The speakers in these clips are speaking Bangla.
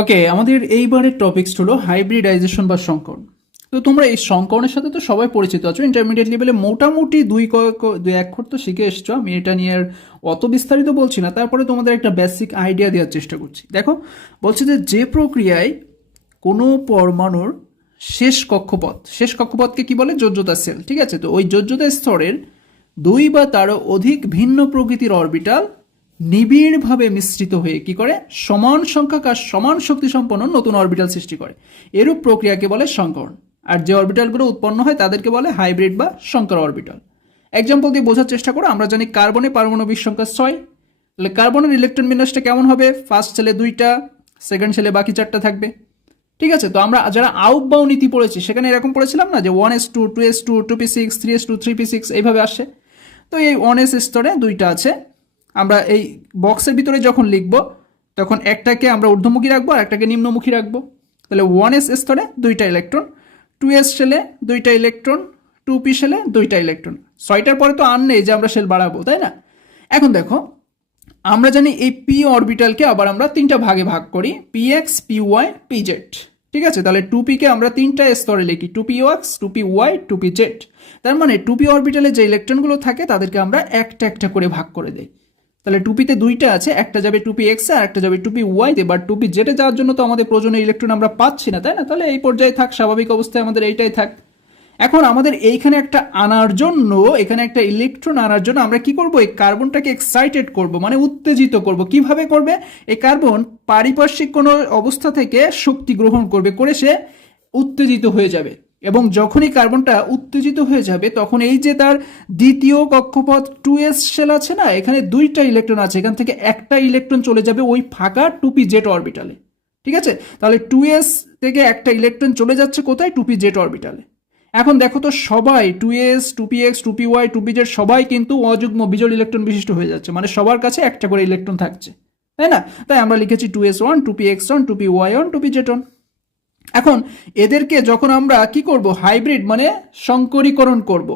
ওকে, আমাদের এইবারের টপিকস হলো হাইব্রিডাইজেশন বা সংকরণ। তো তোমরা এই সংকরণের সাথে তো সবাই পরিচিত আছো, ইন্টারমিডিয়েট লেভেলে মোটামুটি দুই অক্ষর তো শিখে এসছো। আমি এটা নিয়ে আর অত বিস্তারিত বলছি না, তারপরে তোমাদের একটা বেসিক আইডিয়া দেওয়ার চেষ্টা করছি। দেখো, বলছে যে প্রক্রিয়ায় কোনো পরমাণুর শেষ কক্ষপথকে কি বলে? যোজ্যতা সেল। ঠিক আছে, তো ওই যোজ্যতা স্তরের দুই বা তারও অধিক ভিন্ন প্রকৃতির অরবিটাল নিবিড়ভাবে মিশ্রিত হয়ে কি করে? সমান সংখ্যক আর সমান শক্তি সম্পন্ন নতুন অরবিটাল সৃষ্টি করে। এরূপ প্রক্রিয়াকে বলে সংকরণ। আর যে অরবিটালগুলো উৎপন্ন হয় তাদেরকে বলে হাইব্রিড বা সংকর অরবিটাল। এক্সাম্পল দিয়ে বোঝার চেষ্টা করো। আমরা জানি কার্বনে পারমাণবিক সংখ্যা 6। তাহলে কার্বনের ইলেকট্রন বিন্যাসটা কেমন হবে? ফার্স্ট সেলে 2টা, সেকেন্ড সেলে বাকি 4টা থাকবে। ঠিক আছে, তো আমরা যারা আউটবাউ নীতি পড়েছি সেখানে এরকম পড়েছিলাম না যে 1s2, 2s2, 2p6, 3s2, 3p6 এইভাবে আসে। তো এই 1s স্তরে 2টা আছে। আমরা এই বক্সের ভিতরে যখন লিখব তখন একটাকে আমরা ঊর্ধ্বমুখী রাখবো আর একটাকে নিম্নমুখী রাখবো। তাহলে 1s স্তরে 2টা ইলেকট্রন, 2s শেলে 2টা ইলেকট্রন, 2p শেলে 2টা ইলেকট্রন। 6টার পরে তো আর নেই যে আমরা শেল বাড়াবো, তাই না? এখন দেখো, আমরা জানি এই পি অরবিটালকে আবার আমরা 3টা ভাগে ভাগ করি, px, py, pz। ঠিক আছে, তাহলে 2p কে আমরা 3টা স্তরে লিখি, 2px, 2py, 2pz। তার মানে 2p অরবিটালে যে ইলেকট্রনগুলো থাকে তাদেরকে আমরা একটা একটা করে ভাগ করে দেই। তাহলে 2pতে 2টা আছে, একটা যাবে 2px আর একটা যাবে 2py তে। বাট 2pz এ যাওয়ার জন্য তো আমাদের প্রয়োজনীয় ইলেকট্রন আমরা পাচ্ছি না, তাই না? তাহলে এই পর্যায়ে থাক, স্বাভাবিক অবস্থায় আমাদের এইটাই থাক। এখন আমাদের এইখানে একটা আনার জন্য, এখানে একটা ইলেকট্রন আনার জন্য আমরা কি করব? এই কার্বনটাকে এক্সাইটেড করব, মানে উত্তেজিত করব। কিভাবে করবে? এই কার্বন পারিপার্শ্বিক কোনো অবস্থা থেকে শক্তি গ্রহণ করবে, করে সে উত্তেজিত হয়ে যাবে। এবং যখনই কার্বনটা উত্তেজিত হয়ে যাবে তখন এই যে তার দ্বিতীয় কক্ষপথ 2s শেল আছে না, এখানে 2টা ইলেকট্রন আছে, এখান থেকে একটা ইলেকট্রন চলে যাবে ওই ফাঁকা 2pz অরবিটালে। ঠিক আছে, তাহলে 2s থেকে একটা ইলেকট্রন চলে যাচ্ছে কোথায়? 2pz অরবিটালে। এখন দেখো তো, সবাই 2s, 2px, 2py, 2pz সবাই কিন্তু অযুগ্ম বিজোড় ইলেকট্রন বিশিষ্ট হয়ে যাচ্ছে, মানে সবার কাছে একটা করে ইলেকট্রন থাকছে, তাই না? তাই আমরা লিখেছি 2s1, 2px1, 2py1, 2pz1। এখন এদেরকে যখন আমরা কি করব? হাইব্রিড মানে সংকরীকরণ করব।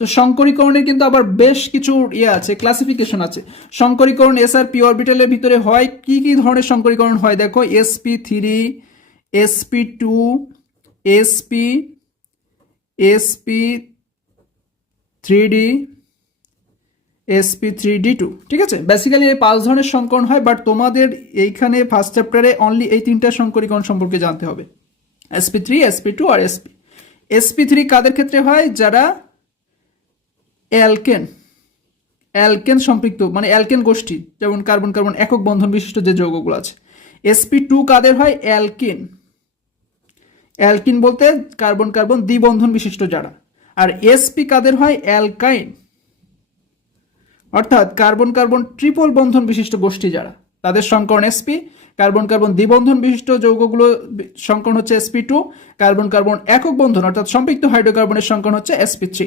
তো সংকরীকরণের কিন্তু আবার বেশ কিছু আছে, ক্লাসিফিকেশন আছে। সংকরীকরণ এস আর পি অরবিটালের ভিতরে হয় কি কি ধরনের সংকরীকরণ হয়? দেখো, sp3, sp2, sp, sp3d, sp3d2। ঠিক আছে, বেসিক্যালি এই 5 ধরনের সংকরণ হয়, বাট তোমাদের এইখানে ফার্স্ট চ্যাপ্টারে অনলি এই 3টা সংকরীকরণ সম্পর্কে জানতে হবে, sp3, sp2 আর sp। sp3 কাদের ক্ষেত্রে হয়? যারা অ্যালকেন সম্পৃক্ত, মানে অ্যালকেন গোষ্ঠী, যেমন কার্বন কার্বন একক বন্ধন বিশিষ্ট যে যৌগগুলো আছে। sp2 কাদের হয়? অ্যালকিন বলতে কার্বন কার্বন দ্বিবন্ধন বিশিষ্ট যারা। আর sp কাদের হয়? অ্যালকাইন, অর্থাৎ কার্বন কার্বন ট্রিপল বন্ধন বিশিষ্ট গোষ্ঠী যারা, তাদের সংকরণ sp। কার্বন কার্বন দ্বিবন্ধন বিশিষ্ট যৌগগুলো সংকরণ হচ্ছে sp2। কার্বন কার্বন একক বন্ধন অর্থাৎ সম্পৃক্ত হাইড্রোকার্বনের সংকরণ হচ্ছে sp3।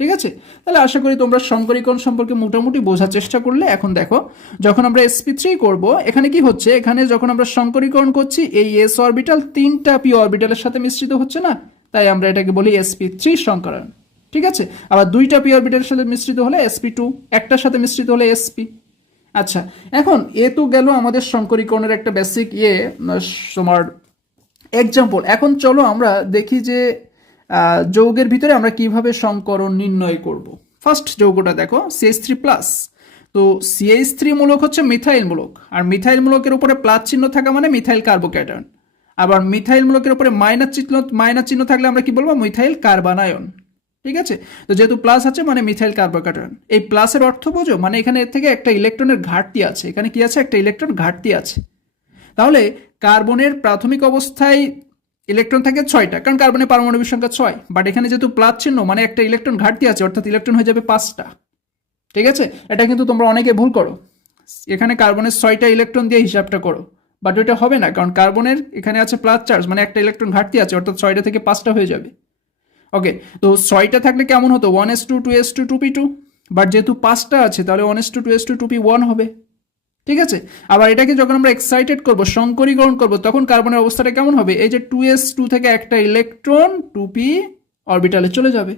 ঠিক আছে, তাহলে আশা করি তোমরা সংকরীকরণ সম্পর্কে মোটামুটি বোঝার চেষ্টা করলে। এখন দেখো, যখন আমরা sp3 করব, এখানে কি হচ্ছে? এখানে যখন আমরা সংকরীকরণ করছি, এই s অরবিটাল 3টা p অরবিটালের সাথে মিশ্রিত হচ্ছে না, তাই আমরা এটাকে বলি sp3 সংকরণ। ঠিক আছে, আবার 2টা p অরবিটালের সাথে মিশ্রিত হলে sp2, একটার সাথে মিশ্রিত হলে sp। আচ্ছা, এখন এ তো গেল আমাদের সংকরীকরণের একটা বেসিক তোমার এক্সাম্পল। এখন চলো আমরা দেখি যে যৌগের ভিতরে আমরা কিভাবে সংকরণ নির্ণয় করব। ফার্স্ট যৌগটা দেখো, CH3+। তো CH3 মূলক হচ্ছে মিথাইল মূলক, আর মিথাইল মূলকের উপরে প্লাস চিহ্ন থাকা মানে মিথাইল কার্বোক্যাটায়ন। আবার মিথাইল মূলকের উপরে মাইনাস চিহ্ন থাকলে আমরা কি বলবো? Methyl carbanion. ঠিক আছে, তো যেহেতু প্লাস আছে মানে মিথাইল কার্বোক্যাটায়ন। এই প্লাসের অর্থ বোঝো, মানে এখানে এর থেকে একটা ইলেকট্রনের ঘাটতি আছে। এখানে কি আছে? একটা ইলেকট্রন ঘাটতি আছে। তাহলে কার্বনের প্রাথমিক অবস্থায় ইলেকট্রন থাকে 6টা, কারণ কার্বনের পারমাণবিক সংখ্যা 6। বাট এখানে যেহেতু প্লাস চিহ্ন মানে একটা ইলেকট্রন ঘাটতি আছে, অর্থাৎ ইলেকট্রন হয়ে যাবে 5টা। ঠিক আছে, এটা কিন্তু তোমরা অনেকে ভুল করো। এখানে কার্বনের 6টা ইলেকট্রন দিয়ে হিসাবটা করো, বাট ওইটা হবে না, কারণ কার্বনের এখানে আছে প্লাস চার্জ, মানে একটা ইলেকট্রন ঘাটতি আছে, অর্থাৎ 6টা থেকে 5টা হয়ে যাবে। ওকে, তো 6টা থাকলে কেমন হতো? 1s2, 2s2, 2p2। বাট যেহেতু 5টা আছে তাহলে 1s2, 2s2, 2p1 হবে। ঠিক আছে, আবার এটাকে যখন আমরা এক্সাইটেড করব, সংকরীকরণ করব, তখন কার্বনের অবস্থাটা কেমন হবে? এই যে 2s2 থেকে একটা ইলেকট্রন 2p অরবিটালে চলে যাবে।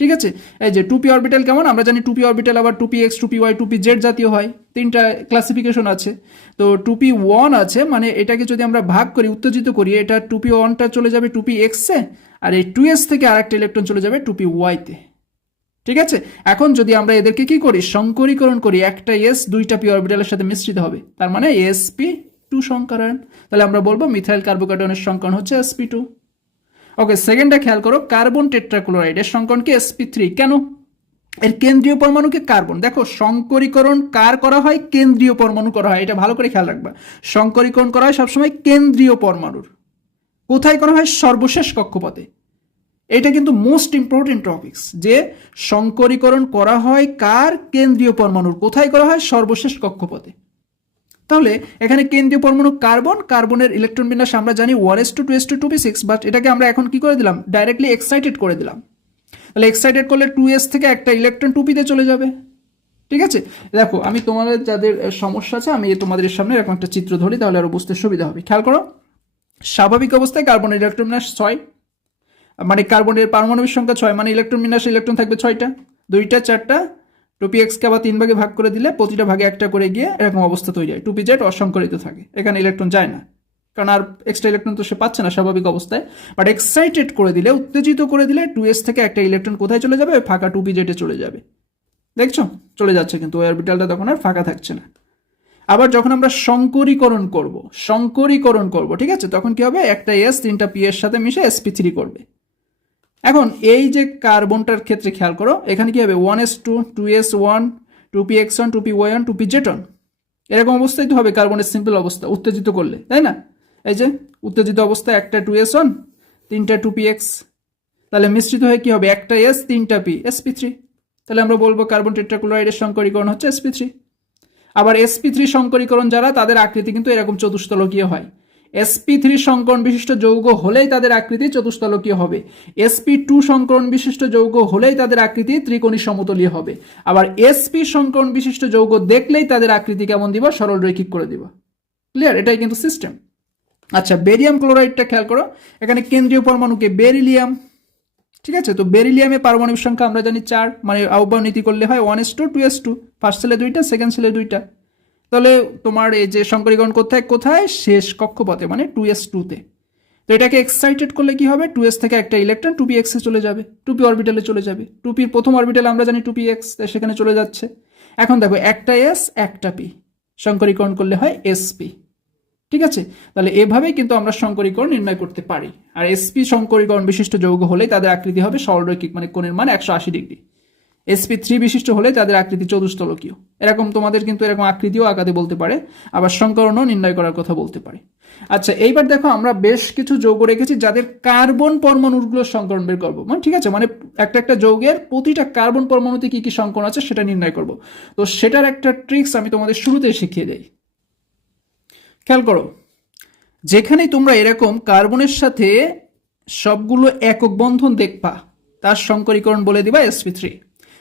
ঠিক আছে, এই যে 2p অরবিটাল কেমন, আমরা জানি 2p অরবিটাল আবার 2px 2py 2pz জাতীয় হয়, তিনটা ক্লাসিফিকেশন আছে। তো 2p1 আছে, মানে এটাকে যদি আমরা ভাগ করি, উত্তেজিত করি, এটা 2p1টা চলে যাবে 2px এ, আর এই 2s থেকে আরেকটা ইলেকট্রন চলে যাবে 2py তে। ঠিক আছে, এখন যদি আমরা এদেরকে কি করি, সংকরীকরণ করি, একটা s দুইটা p অরবিটালের সাথে মিশ্রিত হবে, তার মানে sp2 সংকরণ। তাহলে আমরা বলবো মিথাইল কার্বোক্যাটায়নের সংকরণ হচ্ছে sp2। ওকে, সেকেন্ডটা খেয়াল করো, কার্বন টেট্রাক্লোরাইডের সংকরণ কি sp3। কেন? এর কেন্দ্রীয় পরমাণুকে কার্বন। দেখো সংকরীকরণ কার করা হয়, কেন্দ্রীয় পরমাণু করা হয়, এটা ভালো করে খেয়াল রাখবা। সংকরীকরণ করা হয় সবসময় কেন্দ্রীয় পরমাণুর। কোথায় করা হয়? সর্বশেষ কক্ষপথে। এটা কিন্তু মোস্ট ইম্পর্টেন্ট টপিকস, যে সংকরীকরণ করা হয় কার, কেন্দ্রীয় পরমাণুর। কোথায় করা হয়? সর্বশেষ কক্ষপথে। তাহলে এখানে কেন্দ্রীয় পরমাণু কার্বন, কার্বনের ইলেকট্রন বিন্যাস আমরা জানি 1s2 2s2 2p6, বাট এটাকে আমরা এখন কি করে দিলাম, ডাইরেক্টলি এক্সাইটেড করে দিলাম। তাহলে এক্সাইটেড করলে 2s থেকে একটা ইলেকট্রন 2p তে চলে যাবে। ঠিক আছে, দেখো আমি তোমাদের যাদের সমস্যা আছে, আমি তোমাদের সামনে এরকম একটা চিত্র ধরি, তাহলে আরো বুঝতে সুবিধা হবে। খেয়াল করো, স্বাভাবিক অবস্থায় কার্বনের ইলেকট্রন বিন্যাস 6, মানে কার্বনের পারমাণবিক সংখ্যা 6, মানে ইলেকট্রন বিন্যাসে ইলেকট্রন থাকবে 6টা, 2টা 4টা, 2px কে আবার 3 ভাগে ভাগ করে দিলে প্রতিটা ভাগে একটা করে গিয়ে এরকম অবস্থা তৈরি হয়, 2pz অসংকরিত থাকে, এখানে ইলেকট্রন যায় না, কারণ আর এক্সট্রা ইলেকট্রন তো সে পাচ্ছে না স্বাভাবিক অবস্থায়। বাট এক্সাইটেড করে দিলে, উত্তেজিত করে দিলে 2s থেকে একটা ইলেকট্রন কোথায় চলে যাবে, ওই ফাঁকা 2pz এ চলে যাবে। দেখছো চলে যাচ্ছে, কিন্তু ওই অরবিটালটা তখন আর ফাঁকা থাকছে না। আবার যখন আমরা সংকরীকরণ করব, ঠিক আছে, তখন কি হবে, একটা s 3টা p এর সাথে মিশে sp3 করবে। এখন এই যে কার্বনটার ক্ষেত্রে খেয়াল করো, এখানে কি হবে, 1s2 2s1 2px1 2py1 2pz1, এরকম অবস্থায় তো হবে কার্বনের সিম্পল অবস্থা উত্তেজিত করলে, তাই না? এই যে উত্তেজিত অবস্থায় একটা 2s1 3টা 2px, তাহলে মিশ্রিত হয়ে কি হবে, একটা s 3টা p sp3। তাহলে আমরা বলবো কার্বন টেট্রাক্লোরাইডের সংকরীকরণ হচ্ছে sp3। আবার sp3 সংকরীকরণ যারা, তাদের আকৃতি কিন্তু এরকম চতুস্তলকীয় হয়। sp3 সংকরণ বিশিষ্ট যৌগ হলেই তাদের আকৃতি চতুস্তলকীয় হবে, sp2 সংকরণ বিশিষ্ট যৌগ হলেই তাদের আকৃতি ত্রিকোণী সমতলীয় হবে, আবার sp সংকরণ বিশিষ্ট যৌগ দেখলেই তাদের আকৃতি কেমন দিব, সরল রৈখিক করে দিব। ক্লিয়ার? এটাই কিন্তু সিস্টেম। আচ্ছা, বেরিয়াম ক্লোরাইডটা খেয়াল করো, এখানে কেন্দ্রীয় পরমাণুকে বেরিলিয়াম। ঠিক আছে, তো বেরিলিয়ামে পারমাণবিক সংখ্যা আমরা জানি 4, মানে আহ্বান নীতি করলে হয় 1s2 2s2, ফার্স্ট সেলে 2টা সেকেন্ড সেলে 2টা। তাহলে তোমার এই যে সংকরীকরণ কোথায়, শেষ কক্ষপথে, মানে 2s2 তে। তো এটাকে এক্সাইটেড করলে কি হবে, 2s থেকে একটা ইলেকট্রন 2px এ চলে যাবে, 2p অরবিটালে চলে যাবে, 2pর প্রথম অরবিটালে আমরা জানি 2px, সেখানে চলে যাচ্ছে। এখন দেখো, একটা s একটা p, সংকরীকরণ করলে হয় sp। ঠিক আছে, তাহলে এভাবেই কিন্তু আমরা সংকরীকরণ নির্ণয় করতে পারি। আর sp সংকরীকরণ বিশিষ্ট যৌগ হলেই তাদের আকৃতি হবে সরলরৈখিক, মানে কোণের মান 180 ডিগ্রি। sp3 বিশিষ্ট হলে তাদের আকৃতি চতুস্তলকীয়। এরকম তোমাদের কিন্তু এরকম আকৃতিও আঁকাতে বলতে পারে, আবার সংকরণও নির্ণয় করার কথা বলতে পারে। আচ্ছা, এইবার দেখো আমরা বেশ কিছু যৌগ রেখেছি যাদের কার্বন পরমাণুগুলোর সংকরণ বের করবো, মানে ঠিক আছে, মানে একটা যৌগের প্রতিটা কার্বন পরমাণুতে কি কি সংকরণ আছে সেটা নির্ণয় করব। তো সেটার একটা ট্রিক্স আমি তোমাদের শুরুতেই শিখিয়ে দেই। খেয়াল করো, যেখানেই তোমরা এরকম কার্বনের সাথে সবগুলো একক বন্ধন দেখবা, তার সংকরীকরণ বলে দিবা sp3।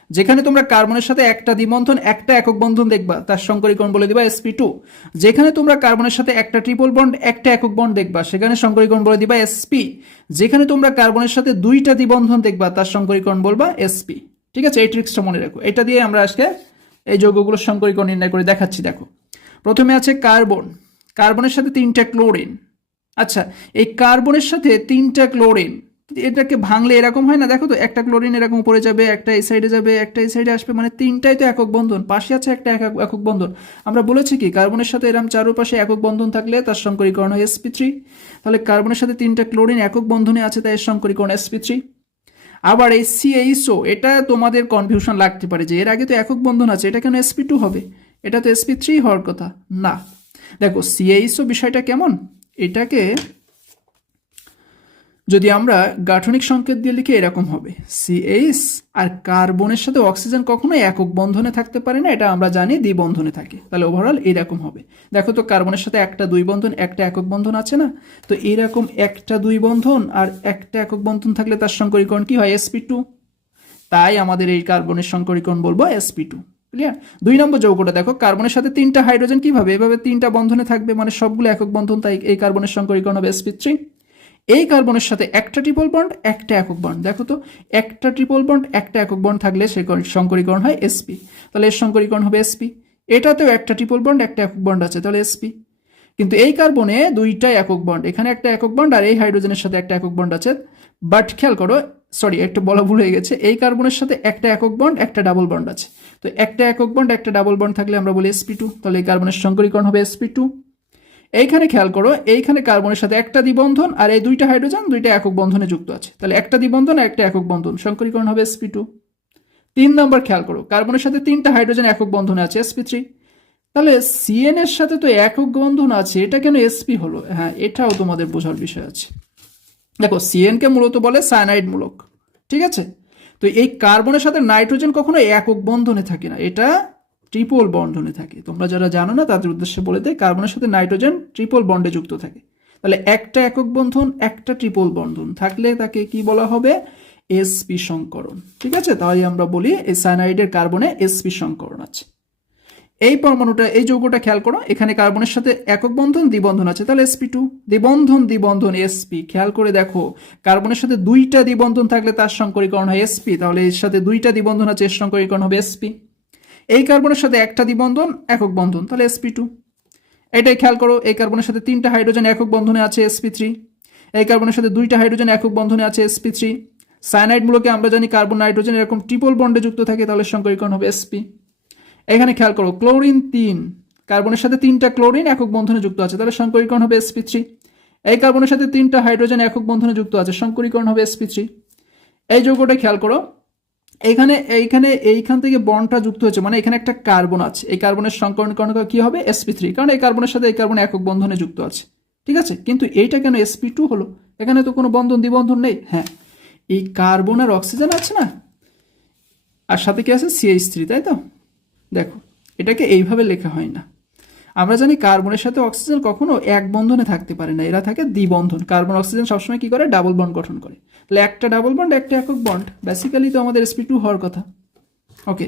যেখানে তোমরা কার্বনের সাথে একটা দ্বিবন্ধন একটা একক বন্ধন দেখবা, তার সংকরীকরণ বলে দিবা sp2। যেখানে তোমরা কার্বনের সাথে একটা ট্রিপল বন্ড একটা একক বন্ড দেখবা, সেখানে সংকরীকরণ বলে দিবা sp। যেখানে তোমরা কার্বনের সাথে দুইটা দ্বিবন্ধন দেখবা, তার সংকরীকরণ বলবা sp। ঠিক আছে, এই ট্রিক্সটা মনে রাখো। এটা দিয়ে আমরা আজকে এই যৌগগুলোর সংকরীকরণ নির্ণয় করে দেখাচ্ছি। দেখো, প্রথমে আছে কার্বন, কার্বনের সাথে 3টা ক্লোরিন। আচ্ছা, এই কার্বনের সাথে 3টা ক্লোরিন, এটাকে ভাঙলে এরকম হয় না, দেখো তো, একটা ক্লোরিন এরকম উপরে যাবে, একটা এই সাইডে যাবে, একটা এই সাইডে আসবে, মানে 3টাই তো একক বন্ধন, পাশে আছে একটা একক বন্ধন। আমরা বলেছি কি, কার্বনের সাথে এরকম চারপাশে একক বন্ধন থাকলে তার সংকরীকরণ হয় sp3। তাহলে কার্বনের সাথে 3টা ক্লোরিন একক বন্ধনে আছে, তাই এর সংকরীকরণ sp3। আবার এই CH2, এটা তোমাদের কনফিউশন লাগতে পারে যে এর আগে তো একক বন্ধন আছে, এটা কেন sp2 হবে, এটা তো sp3 হওয়ার কথা না। দেখো, CH2 বিষয়টা কেমন, এটাকে যদি আমরা গাঠনিক সংকেত দিয়ে লিখে এরকম হবে, CH। আর কার্বনের সাথে অক্সিজেন কখনো একক বন্ধনে থাকতে পারে না, এটা আমরা জানি দ্বিবন্ধনে থাকে। তাহলে ওভারঅল এরকম হবে। দেখো তো, কার্বনের সাথে একটা দুই বন্ধন একটা একক বন্ধন আছে না, তো এরকম একটা দুই বন্ধন আর একটা একক বন্ধন থাকলে তার সংকরীকরণ কি হয়, sp2। তাই আমাদের এই কার্বনের সংকরীকরণ বলবো sp2। ক্লিয়ার? 2 নম্বর যৌগটা দেখো, কার্বনের সাথে 3টা হাইড্রোজেন কিভাবে, এভাবে 3টা বন্ধনে থাকবে, মানে সবগুলো একক বন্ধন, তাই এই কার্বনের সংকরীকরণ হবে sp3। এই কার্বনের সাথে একটা ট্রিপল বন্ড একটা একক বন্ড, দেখো তো একটা ট্রিপল বন্ড একটা একক বন্ড থাকলে সে সংকরীকরণ হয় sp, তাহলে এর সংকরীকরণ হবে sp। এটাতেও একটা ট্রিপল বন্ড একটা একক বন্ড আছে, তাহলে sp। কিন্তু এই কার্বনে দুইটা একক বন্ড, এখানে একটা একক বন্ড আর এই হাইড্রোজেনের সাথে একটা একক বন্ড আছে, বাট খেয়াল করো, সরি একটু বলা ভুল হয়ে গেছে, এই কার্বনের সাথে একটা একক বন্ড একটা ডাবল বন্ড আছে। তো একটা একক বন্ড একটা ডাবল বন্ড থাকলে আমরা বলি sp2, তাহলে এই কার্বনের সংকরীকরণ হবে sp2। এইখানে খেয়াল করো, এইখানে কার্বনের সাথে একটা দ্বিবন্ধন আর এই দুইটা হাইড্রোজেন দুইটা একক বন্ধনে যুক্ত আছে, তাহলে একটা দ্বিবন্ধন আর একটা একক বন্ধন, সংকরীকরণ হবে sp2। 3 নম্বর খেয়াল করো, কার্বনের সাথে তিনটা হাইড্রোজেন একক বন্ধনে আছে sp3, তাহলে সিএন এর সাথে তো একক বন্ধন আছে, এটা কেন sp হলো? হ্যাঁ, এটাও তোমাদের বোঝার বিষয় আছে। দেখো সিএন কে মূলত বলে সায়ানাইড মূলক, ঠিক আছে? তো এই কার্বনের সাথে নাইট্রোজেন কখনো একক বন্ধনে থাকে না, এটা ট্রিপল বন্ধনে থাকে। তোমরা যারা জানো না তাদের উদ্দেশ্যে বলে দেয়, কার্বনের সাথে নাইট্রোজেন ট্রিপল বন্ডে যুক্ত থাকে, তাহলে একটা একক বন্ধন একটা ট্রিপল বন্ধন থাকলে তাকে কি বলা হবে? sp সংকরণ, ঠিক আছে? তাই আমরা বলি এই সায়ানাইডের কার্বনে sp সংকরণ আছে। এই পরমাণুটা, এই যৌগটা খেয়াল করো, এখানে কার্বনের সাথে একক বন্ধন দ্বিবন্ধন আছে, তাহলে sp2, দ্বিবন্ধন দ্বিবন্ধন sp। খেয়াল করে দেখো, কার্বনের সাথে দুইটা দ্বিবন্ধন থাকলে তার সংকরীকরণ হয় sp, তাহলে এর সাথে দুইটা দ্বিবন্ধন আছে, এর সংকরীকরণ হবে sp। এই কার্বনের সাথে একটা দ্বিবন্ধন একক বন্ধন, তাহলে sp2। এটাই খেয়াল করো, এই কার্বনের সাথে তিনটা হাইড্রোজেন একক বন্ধনে আছে sp3, এই কার্বনের সাথে দুইটা হাইড্রোজেন একক বন্ধনে আছে sp3। সায়ানাইড মূলকে আমরা জানি কার্বন নাইট্রোজেন এরকম ট্রিপল বন্ডে যুক্ত থাকে, তাহলে সংকরীকরণ হবে sp। এখানে খেয়াল করো, ক্লোরিন 3, কার্বনের সাথে তিনটা ক্লোরিন একক বন্ধনে যুক্ত আছে, তাহলে সংকরীকরণ হবে sp3। এই কার্বনের সাথে তিনটা হাইড্রোজেন একক বন্ধনে যুক্ত আছে, সংকরীকরণ হবে sp3। এই যৌগটা খেয়াল করো, এইখান থেকে বন্ডটা যুক্ত হয়েছে, মানে এখানে একটা কার্বন আছে, এই কার্বনের সংকরণীকরণ কি হবে? sp3, কারণ এই কার্বনের সাথে এই কার্বন একক বন্ধনে যুক্ত আছে, ঠিক আছে? কিন্তু এইটা কেন sp2 হলো? এখানে তো কোনো বন্ধন দ্বিবন্ধন নেই। হ্যাঁ, এই কার্বন আর অক্সিজেন আছে না, আর সাথে কি আছে? CH3, তাই তো? দেখো, এটাকে এইভাবে লেখা হয় না। আমরা জানি কার্বনের সাথে অক্সিজেন কখনো এক বন্ধনে থাকতে পারে না, এরা থাকে দ্বিবন্ধন। কার্বন অক্সিজেন সবসময় কি করে? ডাবল বন্ড গঠন করে। তাহলে একটা ডাবল বন্ড একটা একক বন্ড, বেসিক্যালি তো আমাদের sp2 হওয়ার কথা। ওকে,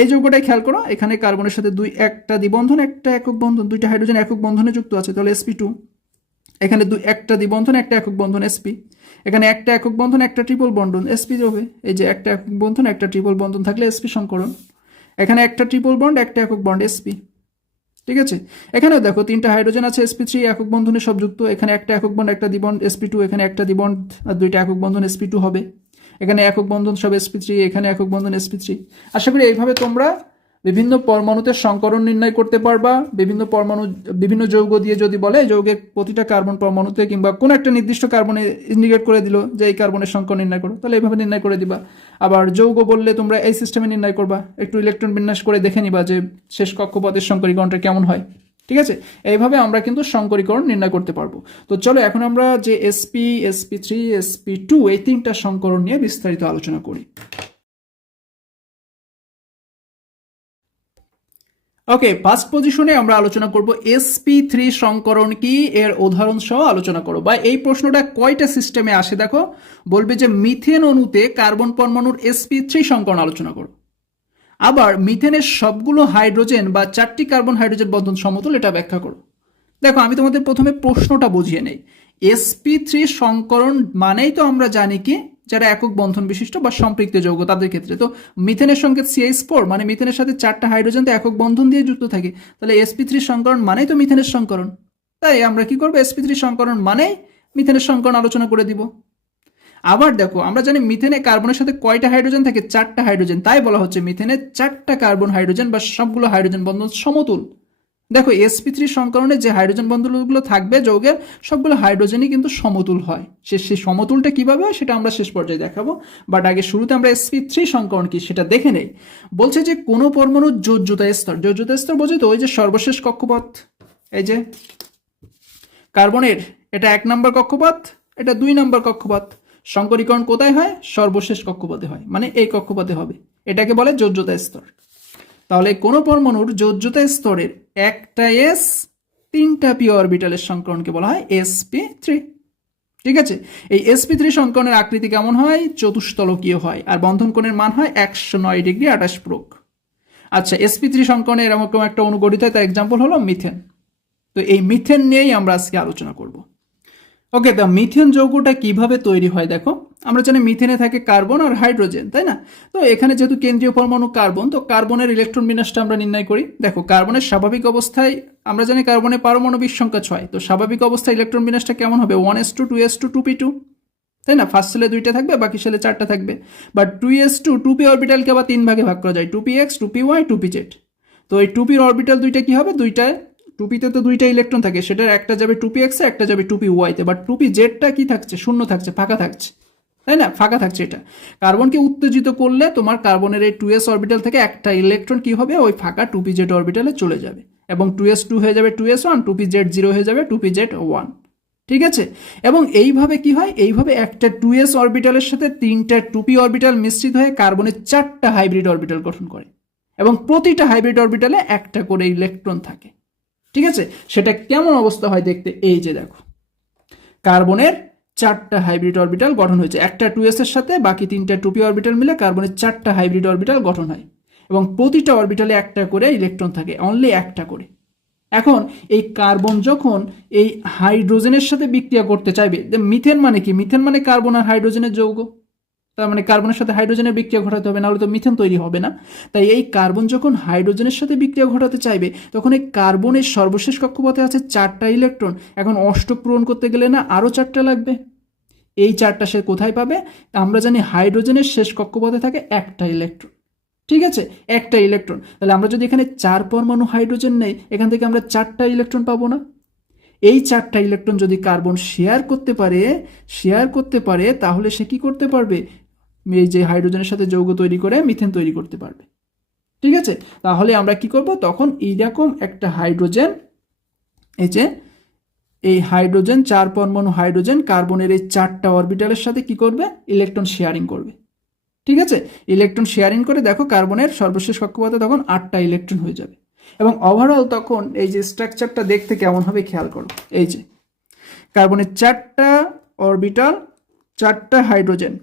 এই যৌগটাই খেয়াল করো, এখানে কার্বনের সাথে একটা দ্বিবন্ধন একটা একক বন্ধন, দুইটা হাইড্রোজেন একক বন্ধনে যুক্ত আছে, তাহলে sp2। এখানে একটা দ্বিবন্ধন একটা একক বন্ধন sp, এখানে একটা একক বন্ধন একটা ট্রিপল বন্ধন sp হবে। এই যে একটা একক বন্ধন একটা ট্রিপল বন্ধন থাকলে sp সংকরণ। এখানে একটা ট্রিপল বন্ড একটা একক বন্ড sp, ঠিক আছে? এখানেও দেখো তিনটা হাইড্রোজেন আছে sp3 একক বন্ধনে সব যুক্ত, এখানে একটা একক বন্ড একটা দ্বিবন্ধ sp2, এখানে একটা দ্বিবন্ধ আর দুইটা একক বন্ধন sp2 হবে। এখানে একক বন্ধন সব sp3, এখানে একক বন্ধন sp3। আশা করি এইভাবে তোমরা বিভিন্ন পরমাণুতে সংকরণ নির্ণয় করতে পারবা। বিভিন্ন যৌগ দিয়ে যদি বলে যৌগের প্রতিটা কার্বন পরমাণুতে কিংবা কোন একটা নির্দিষ্ট কার্বনে ইন্ডিকেট করে দিল যে এই কার্বনের সংকর নির্ণয় করো, তাহলে এইভাবে নির্ণয় করে দিবা। আবার যৌগ বললে তোমরা এই সিস্টেমে নির্ণয় করবা, একটু ইলেকট্রন বিন্যাস করে দেখে নিবা যে শেষ কক্ষপথের সংকরীকরণটা কেমন হয়, ঠিক আছে? এইভাবে আমরা কিন্তু সংকরীকরণ নির্ণয় করতে পারবো। তো চলো এখন আমরা যে sp, sp3, sp2 এই তিনটা সংকরণ নিয়ে বিস্তারিত আলোচনা করি। ওকে, ফার্স্ট পজিশনে আমরা আলোচনা করব sp3 সংকরণ কি, এর উদাহরণ সহ আলোচনা করব। বা এই প্রশ্নটা কয়টা সিস্টেমে আসে দেখো, বলবে যে মিথেন অণুতে কার্বন পরমাণুর sp3 সংকরণ আলোচনা করো। আবার মিথেনের সবগুলো হাইড্রোজেন বা 4টি কার্বন হাইড্রোজেন বন্ধন সমতুল, এটা ব্যাখ্যা করো। দেখো, আমি তোমাদের প্রথমে প্রশ্নটা বুঝিয়ে নেই। sp3 সংকরণ মানেই তো আমরা জানি কি, যারা একক বন্ধন বিশিষ্ট বা সম্পৃক্ত যৌগ তাদের ক্ষেত্রে। তো মিথেনের সংকেত CH4, মানে মিথেনের সাথে 4টা হাইড্রোজেন তো একক বন্ধন দিয়ে যুক্ত থাকে, তাহলে sp3 সংকরণ মানেই তো মিথেনের সংকরণ। তাই আমরা কি করবো? sp3 সংকরণ মানেই মিথেনের সংকরণ আলোচনা করে দিব। আবার দেখো, আমরা জানি মিথেনে কার্বনের সাথে কয়টা হাইড্রোজেন থাকে? 4টা হাইড্রোজেন, তাই বলা হচ্ছে মিথেনের 4টা কার্বন হাইড্রোজেন বা সবগুলো হাইড্রোজেন বন্ধন সমতুল। দেখো, sp3 সংকরণে যে হাইড্রোজেন বন্ধনগুলো থাকবে যৌগের, সবগুলো হাইড্রোজেনই কিন্তু সমতুল হয়। সেই সমতুলটা কিভাবে হয় সেটা আমরা শেষ পর্যায়ে দেখাবো, বাট আগে শুরুতে আমরা sp3 সংকরণ কি সেটা দেখে নেই। বলছে যে কোনো পরমাণুর যোজ্যতা স্তর, যোজ্যতা স্তর বোঝে তো ওই যে সর্বশেষ কক্ষপথ, এই যে কার্বনের এটা 1 নম্বর কক্ষপথ, এটা 2 নম্বর কক্ষপথ। সংকরীকরণ কোথায় হয়? সর্বশেষ কক্ষপথে হয়, মানে এই কক্ষপথে হবে। এটাকে বলে যোজ্যতা স্তর। তাহলে কোনো পরমাণুর যোজ্যতা স্তরের একটা s 3টা p অরবিটালের সংকরণকে বলা হয় sp3, ঠিক আছে? এই sp3 সংকরণের আকৃতি কেমন হয়? চতুষ্তলকীয় হয়, আর বন্ধন কোণের মান হয় 109 ডিগ্রি 28 প্রক। আচ্ছা, sp3 সংকরণে এরকম একটা অণু গঠিত হয়, তার এক্সাম্পল হলো মিথেন। তো এই মিথেন নিয়েই আমরা আজকে আলোচনা করব। ওকে, তো মিথেন যৌগটা কিভাবে তৈরি হয় দেখো। আমরা জানি মিথেনে থাকে কার্বন আর হাইড্রোজেন, তাই না? তো এখানে যেহেতু কেন্দ্রীয় পরমাণু কার্বন, তো কার্বনের ইলেকট্রন বিন্যাসটা আমরা নির্ণয় করি। দেখো, কার্বনের স্বাভাবিক অবস্থায় আমরা জানি কার্বনের পারমাণবিক সংখ্যা 6, তো স্বাভাবিক অবস্থায় ইলেকট্রন বিন্যাসটা কেমন হবে? 1s2 2s2 2p2, তাই না? ফার্স্ট সেলে 2টা থাকবে, বাকি সেলে 4টা থাকবে। বাট 2s2 2p অরবিটালকে আবার 3 ভাগে ভাগ করা যায়, 2px 2py 2pz। তো এই 2pর অরবিটাল দুইটা কি হবে? দুইটায় 2pতে তো দুইটা ইলেকট্রন থাকে, সেটার একটা যাবে 2px এ, একটা যাবে 2py তে। বাট 2pzটা কি থাকছে? শূন্য থাকছে, ফাঁকা থাকছে, তাই না? ফাঁকা থাকছে। এটা কার্বনকে উত্তেজিত করলে তোমার কার্বনের এই 2s অরবিটাল থেকে একটা ইলেকট্রন কি হবে? ওই ফাঁকা 2pz অরবিটালে চলে যাবে, এবং 2s2 হয়ে যাবে 2s1, 2pz0 হয়ে যাবে 2pz1। ঠিক আছে? এবং এইভাবে কি হয়? এইভাবে একটা 2s অরবিটালের সাথে 3টা 2p অরবিটাল মিশ্রিত হয়ে কার্বনের 4টা হাইব্রিড অরবিটাল গঠন করে, এবং প্রতিটা হাইব্রিড অরবিটালে একটা করে ইলেকট্রন থাকে। ঠিক আছে? সেটা কেমন অবস্থা হয় দেখতে, এই যে দেখো, কার্বনের 4টা হাইব্রিড অরবিটাল গঠন হয়েছে, একটা 2s এর সাথে বাকি 3টা 2p অরবিটাল মিলে কার্বনের 4টা হাইব্রিড অরবিটাল গঠন হয়, এবং প্রতিটা অরবিটালে একটা করে ইলেকট্রন থাকে, অনলি একটা করে। এখন এই কার্বন যখন এই হাইড্রোজেনের সাথে বিক্রিয়া করতে চাইবে, মিথেন মানে কি? মিথেন মানে কার্বন আর হাইড্রোজেনের যৌগ, তার মানে কার্বনের সাথে হাইড্রোজেনের বিক্রিয়া ঘটাতে হবে, নাহলে তো মিথেন তৈরি হবে না। তাই এই কার্বন যখন হাইড্রোজেনের সাথে বিক্রিয়া ঘটাতে চাইবে, তখন এই কার্বনের সর্বশেষ কক্ষপথে আছে 4টা ইলেকট্রন। এখন অষ্টক পূরণ করতে গেলে না আরও 4টা লাগবে। এই 4টা সে কোথায় পাবে? আমরা জানি হাইড্রোজেনের শেষ কক্ষপথে থাকে একটা ইলেকট্রন। ঠিক আছে? একটা ইলেকট্রন। তাহলে আমরা যদি এখানে 4 পরমাণু হাইড্রোজেন নেই, এখান থেকে আমরা 4টা ইলেকট্রন পাবো না? এই 4টা ইলেকট্রন যদি কার্বন শেয়ার করতে পারে তাহলে সে কি করতে পারবে? এই যে হাইড্রোজেনের সাথে যৌগ তৈরি করে মিথেন তৈরি করতে পারবে। ঠিক আছে? তাহলে আমরা কি করব? তখন এইরকম একটা হাইড্রোজেন, এই যে এই হাইড্রোজেন 4 পরমাণু হাইড্রোজেন কার্বনের এই 4টা অরবিটালের সাথে কি করবে? ইলেকট্রন শেয়ারিং করবে। ঠিক আছে? ইলেকট্রন শেয়ারিং করে দেখো কার্বনের সর্বশেষ কক্ষপথে তখন 8টা ইলেকট্রন হয়ে যাবে, এবং ওভারঅল তখন এই যে স্ট্রাকচারটা দেখতে কেমন হবে খেয়াল করো। এই যে কার্বনের 4টা অরবিটাল, 4টা হাইড্রোজেন।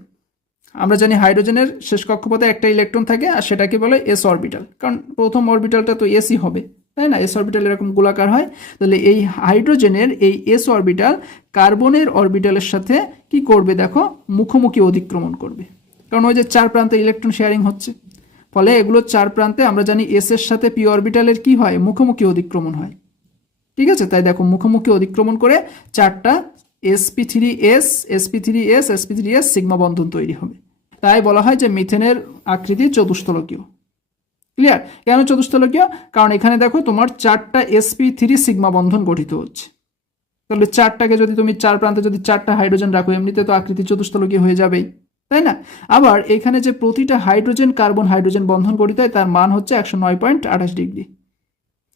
আমরা জানি হাইড্রোজেনের শেষ কক্ষপথে একটা ইলেকট্রন থাকে, আর সেটাকে বলে এস অরবিটাল, কারণ প্রথম অরবিটালটা তো এসই হবে, তাই না? এস অরবিটাল এরকম গোলাকার হয়। তাহলে এই হাইড্রোজেনের এই এস অরবিটাল কার্বনের অরবিটালের সাথে কি করবে দেখো? মুখোমুখি অধিক্রমণ করবে, কারণ ওই যে 4 প্রান্তে ইলেকট্রন শেয়ারিং হচ্ছে। ফলে এগুলো 4 প্রান্তে আমরা জানি এস এর সাথে পি অরবিটালের কি হয়? মুখোমুখি অধিক্রমণ হয়। ঠিক আছে? তাই দেখো মুখোমুখি অধিক্রমণ করে 4টা sp3s sp3s sp3s সিগমা বন্ধন তৈরি হবে। তাই বলা হয় যে মিথেনের আকৃতি চতুস্তলকীয়। ক্লিয়ার? কেন চতুস্তলকীয়? কারণ এখানে দেখো তোমার 4টা sp3 সিগমা বন্ধন গঠিত হচ্ছে। তাহলে 4টাকে যদি তুমি 4 প্রান্তে যদি 4টা হাইড্রোজেন রাখো, এমনিতে তো আকৃতি চতুস্তলকীয় হয়ে যাবেই, তাই না? আবার এখানে যে প্রতিটা হাইড্রোজেন কার্বন হাইড্রোজেন বন্ধন গঠিত হয় তার মান হচ্ছে 109.28 ডিগ্রি,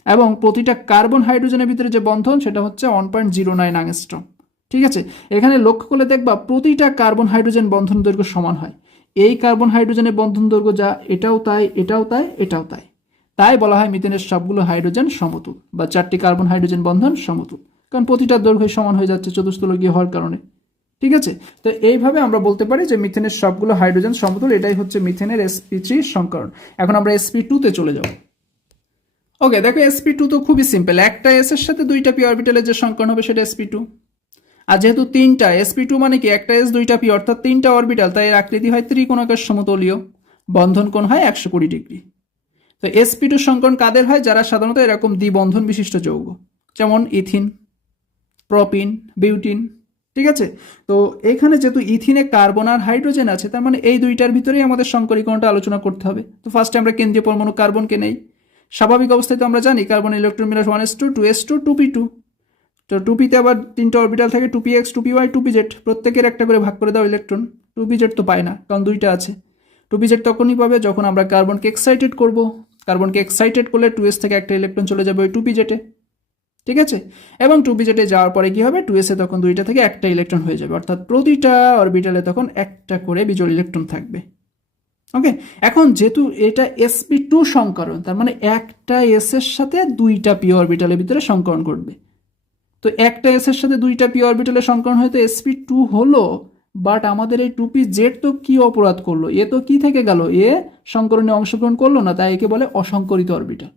এবং প্রতিটা কার্বন হাইড্রোজেনের ভিতরে যে বন্ধন সেটা হচ্ছে 1.09 অ্যাংস্ট্রম। ঠিক আছে? এখানে লক্ষ্য করলে দেখবা প্রতিটা কার্বন হাইড্রোজেন বন্ধন দৈর্ঘ্য সমান হয়। এই কার্বন হাইড্রোজেনের বন্ধন দৈর্ঘ্য যা, এটাও তাই, এটাও তাই, এটাও তাই। তাই বলা হয় মিথেনের সবগুলো হাইড্রোজেন সমতুল, বা 4টি কার্বন হাইড্রোজেন বন্ধন সমতুল, কারণ প্রতিটার দৈর্ঘ্য সমান হয়ে যাচ্ছে চতুস্তলকীয় হওয়ার কারণে। ঠিক আছে? তো এইভাবে আমরা বলতে পারি যে মিথেনের সবগুলো হাইড্রোজেন সমতুল। এটাই হচ্ছে মিথেনের sp3 সংকরণ। এখন আমরা sp2 তে চলে যাব। ওকে, দেখো sp2 তো খুবই সিম্পল, একটা s এর সাথে 2টা p অরবিটালের যে সংকরণ হবে সেটা sp2। আর যেহেতু 3টা sp2 মানে কি একটা s 2টা p, অর্থাৎ 3টা অরবিটাল, তাই এর আকৃতি হয় ত্রিকোণাকার সমতলীয়, বন্ধন কোণ হয় 120 ডিগ্রি। তো sp2 সংকরণ কাদের হয়? যারা সাধারণত এরকম দ্বিবন্ধন বিশিষ্ট যৌগ, যেমন ইথিন, প্রোপিন, বিউটিন। ঠিক আছে? তো এখানে যেহেতু ইথিনে কার্বন আর হাইড্রোজেন আছে, তার মানে এই দুইটার ভিতরেই আমাদের সংকরীকরণটা আলোচনা করতে হবে। তো ফার্স্টে আমরা কেন্দ্রীয় পরমাণু কার্বনকে নেই। স্বাভাবিক অবস্থায় তো আমরা জানি কার্বন ইলেকট্রন বিন্যাস 1s2 2s2 2p2। তো 2pতে আবার 3টা অরবিটাল থাকে, 2px 2py 2pz, প্রত্যেকের একটা করে ভাগ করে দাও ইলেকট্রন। 2pz তো পায় না, কারণ 2টা আছে। 2pz তখনই পাবে যখন আমরা কার্বনকে এক্সাইটেড করব। কার্বনকে এক্সাইটেড করলে 2s থেকে একটা ইলেকট্রন চলে যাবে ওই 2pz-এ। ঠিক আছে? এবং 2pz-এ যাওয়ার পরে কি হবে? 2s-এ তখন 2টা থেকে একটা ইলেকট্রন হয়ে যাবে, অর্থাৎ প্রতিটা অরবিটালে তখন একটা করে বিজোড় ইলেকট্রন থাকবে। ওকে, এখন যেহেতু এটা sp2 সংকরণ, তার মানে একটা s এর সাথে 2টা p অরবিটালের ভিতরে সংকরণ ঘটবে। তো একটা s এর সাথে 2টা p অরবিটালের সংকরণ হয়তো sp2 হলো, বাট আমাদের এই 2pz তো কি অপরাধ করলো? এ তো কি থেকে গেল? এ সংকরণে অংশগ্রহণ করলো না, তাই একে বলে অসংকরিত অরবিটাল।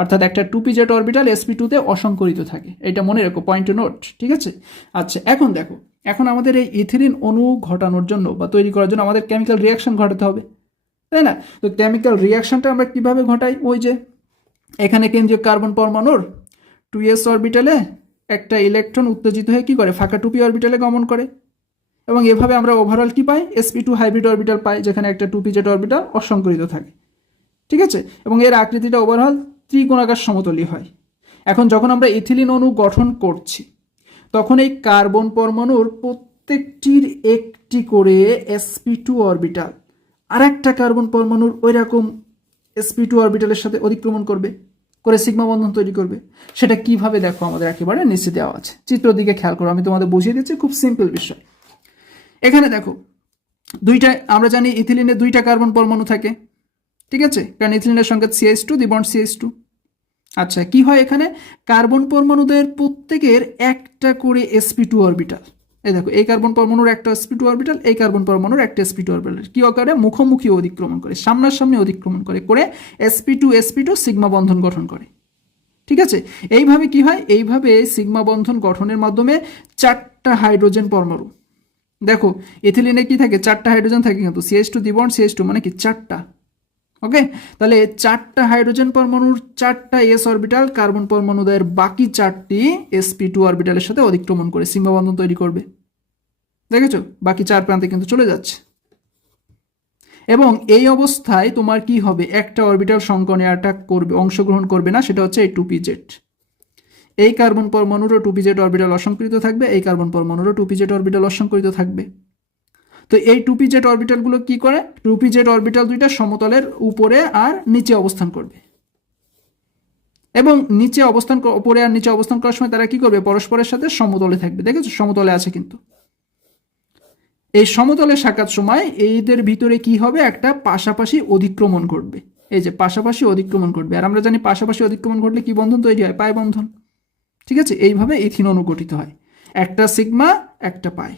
অর্থাৎ একটা 2p-z অরবিটাল sp2 তে অসংকরিত থাকে। এটা মনে রেখো, পয়েন্ট টু নোট, ঠিক আছে? আচ্ছা, এখন দেখো, এখন আমাদের এই ইথিলিন অণু ঘটানোর জন্য বা তৈরি করার জন্য আমাদের কেমিক্যাল রিয়াকশন ঘটাতে হবে, তাই না? তো কেমিক্যাল রিয়াকশনটা আমরা কিভাবে ঘটাই? ওই যে এখানে কেন্দ্রীয় কার্বন পরমাণুর 2s অরবিটালে একটা ইলেকট্রন উত্তেজিত হয়ে কি করে, ফাঁকা 2p অরবিটালে গমন করে, এবং এভাবে আমরা ওভারঅল কি পাই, sp2 হাইব্রিড অরবিটাল পাই, যেখানে একটা 2p-z অরবিটাল অসংকরিত থাকে, ঠিক আছে? এবং এর আকৃতিটা ওভারঅল ত্রিকোণাকার সমতলী হয়। এখন যখন আমরা ইথিলিন অণু গঠন করছি, তখন এই কার্বন পরমাণুর প্রত্যেকটির একটি করে sp2 অরবিটাল আর একটা কার্বন পরমাণুর ওই রকম sp2 অরবিটালের সাথে অতিক্রমণ করবে, করে সিগমা বন্ধন তৈরি করবে। সেটা কিভাবে দেখো, আমাদের একেবারে নিচে দেওয়া আছে, চিত্র দিকে খেয়াল করো, আমি তোমাদের বুঝিয়ে দিচ্ছি, খুব সিম্পল বিষয়। এখানে দেখো, দুইটা, আমরা জানি ইথিলিনে দুইটা কার্বন পরমাণু থাকে, ঠিক আছে? কারণ ইথিলিনের সংকেত CH2, দ্বিবন্ড CH2। আচ্ছা, কি হয় এখানে, কার্বন পরমাণুদের প্রত্যেকের একটা করে sp2 অরবিটাল, এই দেখো, এই কার্বন পরমাণুর একটা sp2 অরবিটাল, এই কার্বন পরমাণুর একটা sp2 অরবিটাল কি আকারে, মুখোমুখি অতিক্রমণ করে, সামনাসামনি অতিক্রমণ করে, করে sp2 সিগমা বন্ধন গঠন করে, ঠিক আছে? এইভাবে কি হয়, এইভাবে সিগমা বন্ধন গঠনের মাধ্যমে চারটা হাইড্রোজেন পরমাণু, দেখো ইথিলিনে কি থাকে, চারটা হাইড্রোজেন থাকে, কিন্তু CH2 দ্বিবন্ড CH2 মানে কি চারটা, ওকে? তাহলে চারটা হাইড্রোজেন পরমাণুর চারটা s অরবিটাল কার্বন পরমাণুদের বাকি চারটি sp2 অরবিটালের সাথে অতিক্রমণ করে সিগমা বন্ধন তৈরি করবে, দেখেছো? বাকি চার প্রান্তে কিন্তু চলে যাচ্ছে। এবং এই অবস্থায় তোমার কি হবে, একটা অরবিটাল সংকরণে অ্যাটাক করবে, অংশগ্রহণ করবে না, সেটা হচ্ছে এই 2p-z। এই কার্বন পরমাণুরও 2p-z অরবিটাল অসংকরিত থাকবে, এই কার্বন পরমাণুরও 2p-z অরবিটাল অসংকরিত থাকবে। তো এই 2p-z অরবিটালগুলো কি করে, 2p-z অরবিটাল দুইটা সমতলের উপরে আর নিচে অবস্থান করবে, এবং নিচে অবস্থান, উপরে আর নিচে অবস্থান করার সময় তারা কি করবে, পরস্পরের সাথে সমতলে থাকবে, দেখেছো? সমতলে আছে কিন্তু। এই সমতলে থাকার সময় এইদের ভিতরে কি হবে, একটা পাশাপাশি অধিক্রমণ ঘটবে, এই যে পাশাপাশি অধিক্রমণ ঘটবে। আর আমরা জানি পাশাপাশি অধিক্রমণ ঘটলে কি বন্ধন তৈরি হয়, পাই বন্ধন, ঠিক আছে? এইভাবে ইথিন অণু গঠিত হয়, একটা সিগমা একটা পাই।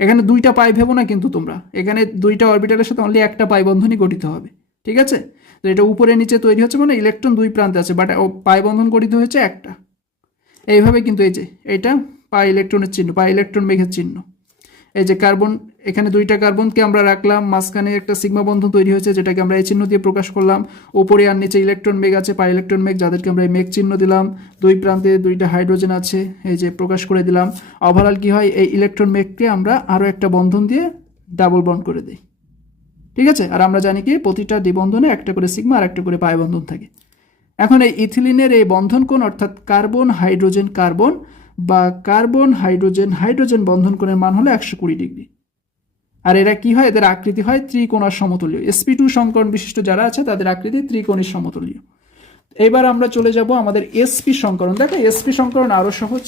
এখানে দুইটা পাই ভেবো না কিন্তু তোমরা, এখানে দুইটা অরবিটালের সাথে অনলি একটা পাই বন্ধনই গঠিত হবে, ঠিক আছে? তো এটা উপরে নিচে তৈরি হচ্ছে, মানে ইলেকট্রন দুই প্রান্তে আছে, বাট পাই বন্ধন গঠিত হয়েছে একটা, এইভাবে কিন্তু। এই যে এটা পাই ইলেকট্রনের চিহ্ন, পাই ইলেকট্রন মেঘের চিহ্ন। এই যে কার্বন, এখানে দুইটা কার্বনকে আমরা রাখলাম, মাঝখানে একটা সিগমা বন্ধন তৈরি হয়েছে, যেটাকে আমরা এই চিহ্ন দিয়ে প্রকাশ করলাম। উপরে আর নিচে ইলেকট্রন মেঘ আছে, পাই ইলেকট্রন মেঘ, যাদেরকে আমরা এই মেঘ চিহ্ন দিলাম। দুই প্রান্তে দুইটা হাইড্রোজেন আছে, এই যে প্রকাশ করে দিলাম। ওভারঅল কি হয়, এই ইলেকট্রন মেঘকে আমরা আরও একটা বন্ধন দিয়ে ডাবল বন্ড করে দিই, ঠিক আছে? আর আমরা জানি কি, প্রতিটা দ্বিবন্ধনে একটা করে সিগমা আর একটা করে পাই বন্ধন থাকে। এখন এই ইথিলিনের এই বন্ধন কোণ, অর্থাৎ কার্বন হাইড্রোজেন কার্বন বা কার্বন হাইড্রোজেন হাইড্রোজেন বন্ধন কোণের মান হলো 120 ডিগ্রি। আর এরা কি হয়, এদের আকৃতি হয় ত্রিকোণার সমতলীয়। sp2 সংকরণ বিশিষ্ট যারা আছে তাদের আকৃতি ত্রিকোণের সমতলীয়। এবার আমরা চলে যাব আমাদের sp সংকরণ। দেখো sp সংকরণ আরো সহজ,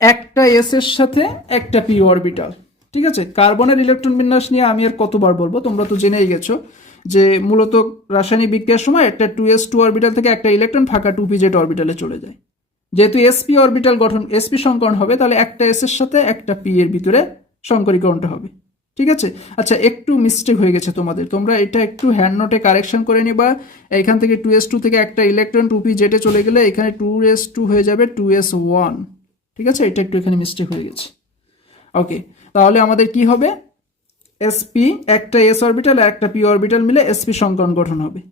একটা s এর সাথে একটা p অরবিটাল, ঠিক আছে? কার্বনের ইলেকট্রন বিন্যাস নিয়ে আমি আর কতবার বলবো, তোমরা তো জেনেই গেছো যে মূলত রাসায়নিক বিক্রিয়ার সময় একটা 2s2 অরবিটাল থেকে একটা ইলেকট্রন ফাঁকা 2p-z অরবিটালে চলে যায়। যেহেতু sp অরবিটাল গঠন, sp সংকরণ হবে, তাহলে একটা s এর সাথে একটা p এর ভিতরে সংকরীকরণটা হবে, ঠিক আছে? আচ্ছা, একটু মিস্টেক হয়ে গেছে তোমাদের, তোমরা এটা একটু হ্যান্ড নোটে কারেকশন করে নিবা। এখান থেকে 2s2 থেকে একটা ইলেকট্রন 2p-z এ চলে গেলে এখানে 2s2 হয়ে যাবে 2s1, ঠিক আছে? এটা একটু এখানে মিস্টেক হয়ে গেছে, ওকে? তাহলে আমাদের কি হবে, sp, একটা s অরবিটাল আর একটা p অরবিটাল মিলে sp সংকরণ গঠন হবে।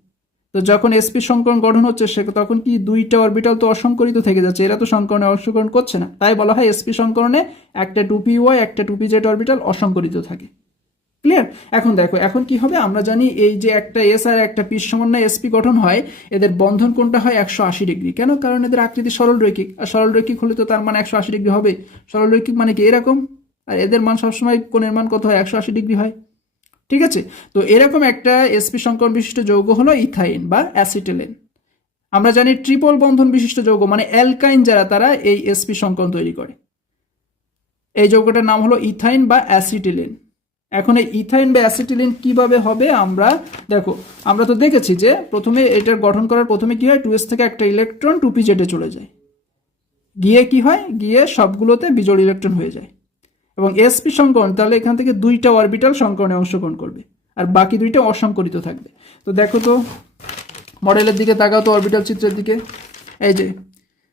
তো যখন sp সংকরণ গঠন হচ্ছে, সে তখন কি দুইটা অরবিটাল তো অসংকরিত থেকে যাচ্ছে, এরা তো সংকরণে অংশগ্রহণ করছে না, তাই বলা হয় sp সংকরণে একটা 2py একটা 2pz অরবিটাল অসংকরিত থাকে। ক্লিয়ার? এখন দেখো, এখন কি হবে, আমরা জানি এই যে একটা s আর একটা p সমন্বয়ে sp গঠন হয়, এদের বন্ধন কোণটা হয় 180 ডিগ্রি। কেন? কারণ এদের আকৃতি সরলরৈখিক, আর সরলরৈখিক হলে তো তার মান 180 ডিগ্রি হবে। সরলরৈখিক মানে কি এরকম, আর এদের মান সবসময় কোণের মান কত হয়, 180 ডিগ্রি হয়, ঠিক আছে? তো এরকম একটা sp সংকরণ বিশিষ্ট যৌগ হলো ইথাইন বা অ্যাসিটিলিন। আমরা জানি ট্রিপল বন্ধন বিশিষ্ট যৌগ মানে অ্যালকাইন যারা, তারা এই sp সংকরণ তৈরি করে। এই যৌগটার নাম হলো ইথাইন বা অ্যাসিটিলিন। এখন এই ইথাইন বা অ্যাসিটিলিন কিভাবে হবে, আমরা দেখো, আমরা তো দেখেছি যে প্রথমে এটার গঠন করার প্রথমে কি হয়, 2s থেকে একটা ইলেকট্রন 2p-z এ চলে যায়, গিয়ে কি হয়, গিয়ে সবগুলোতে বিজোড় ইলেকট্রন হয়ে যায়। এবং sp সংকরণ, তাহলে এখান থেকে দুইটা অরবিটাল সংকরণে অংশগ্রহণ করবে আর বাকি দুইটা অসংকরিত থাকবে। তো দেখো তো মডেলের দিকে তাকাও তো, অরবিটাল চিত্রের দিকে। এই যে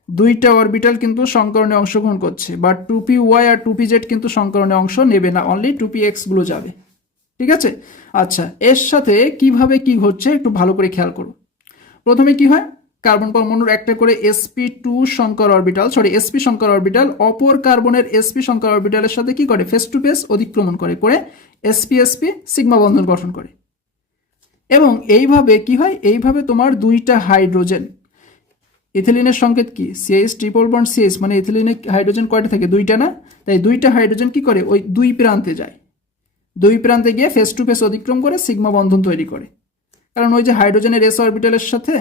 দুইটা অরবিটাল কিন্তু সংকরণে অংশগ্রহণ করছে, বাট 2p_y আর 2p_z কিন্তু সংকরণে অংশ নেবে না, অনলি 2p_x গুলো যাবে। ঠিক আছে, আচ্ছা এর সাথে কিভাবে কি ঘটছে একটু ভালো করে খেয়াল করো। প্রথমে কি হয়, কার্বন পরমাণুর একটা করে sp2 সংকর অরবিটাল, sp সংকর অরবিটাল অপর কার্বনের sp সংকর অরবিটালের সাথে কি করে, ফেস টু ফেস অতিক্রমণ করে sp সিগমা বন্ধন গঠন করে। এবং এইভাবে কি হয়, এইভাবে তোমার দুইটা হাইড্রোজেন, ইথিলিনের সংকেত কি, CH ট্রিপল বন্ড CH, মানে ইথিলিনে হাইড্রোজেন কয়টা থাকে, দুইটা না, তাই দুইটা হাইড্রোজেন কি করে ওই দুই প্রান্তে যায়, দুই প্রান্তে গিয়ে ফেস টু ফেস অতিক্রম করে সিগমা বন্ধন তৈরি করে। কারণ ওই যে হাইড্রোজেনের s অরবিটালের সাথে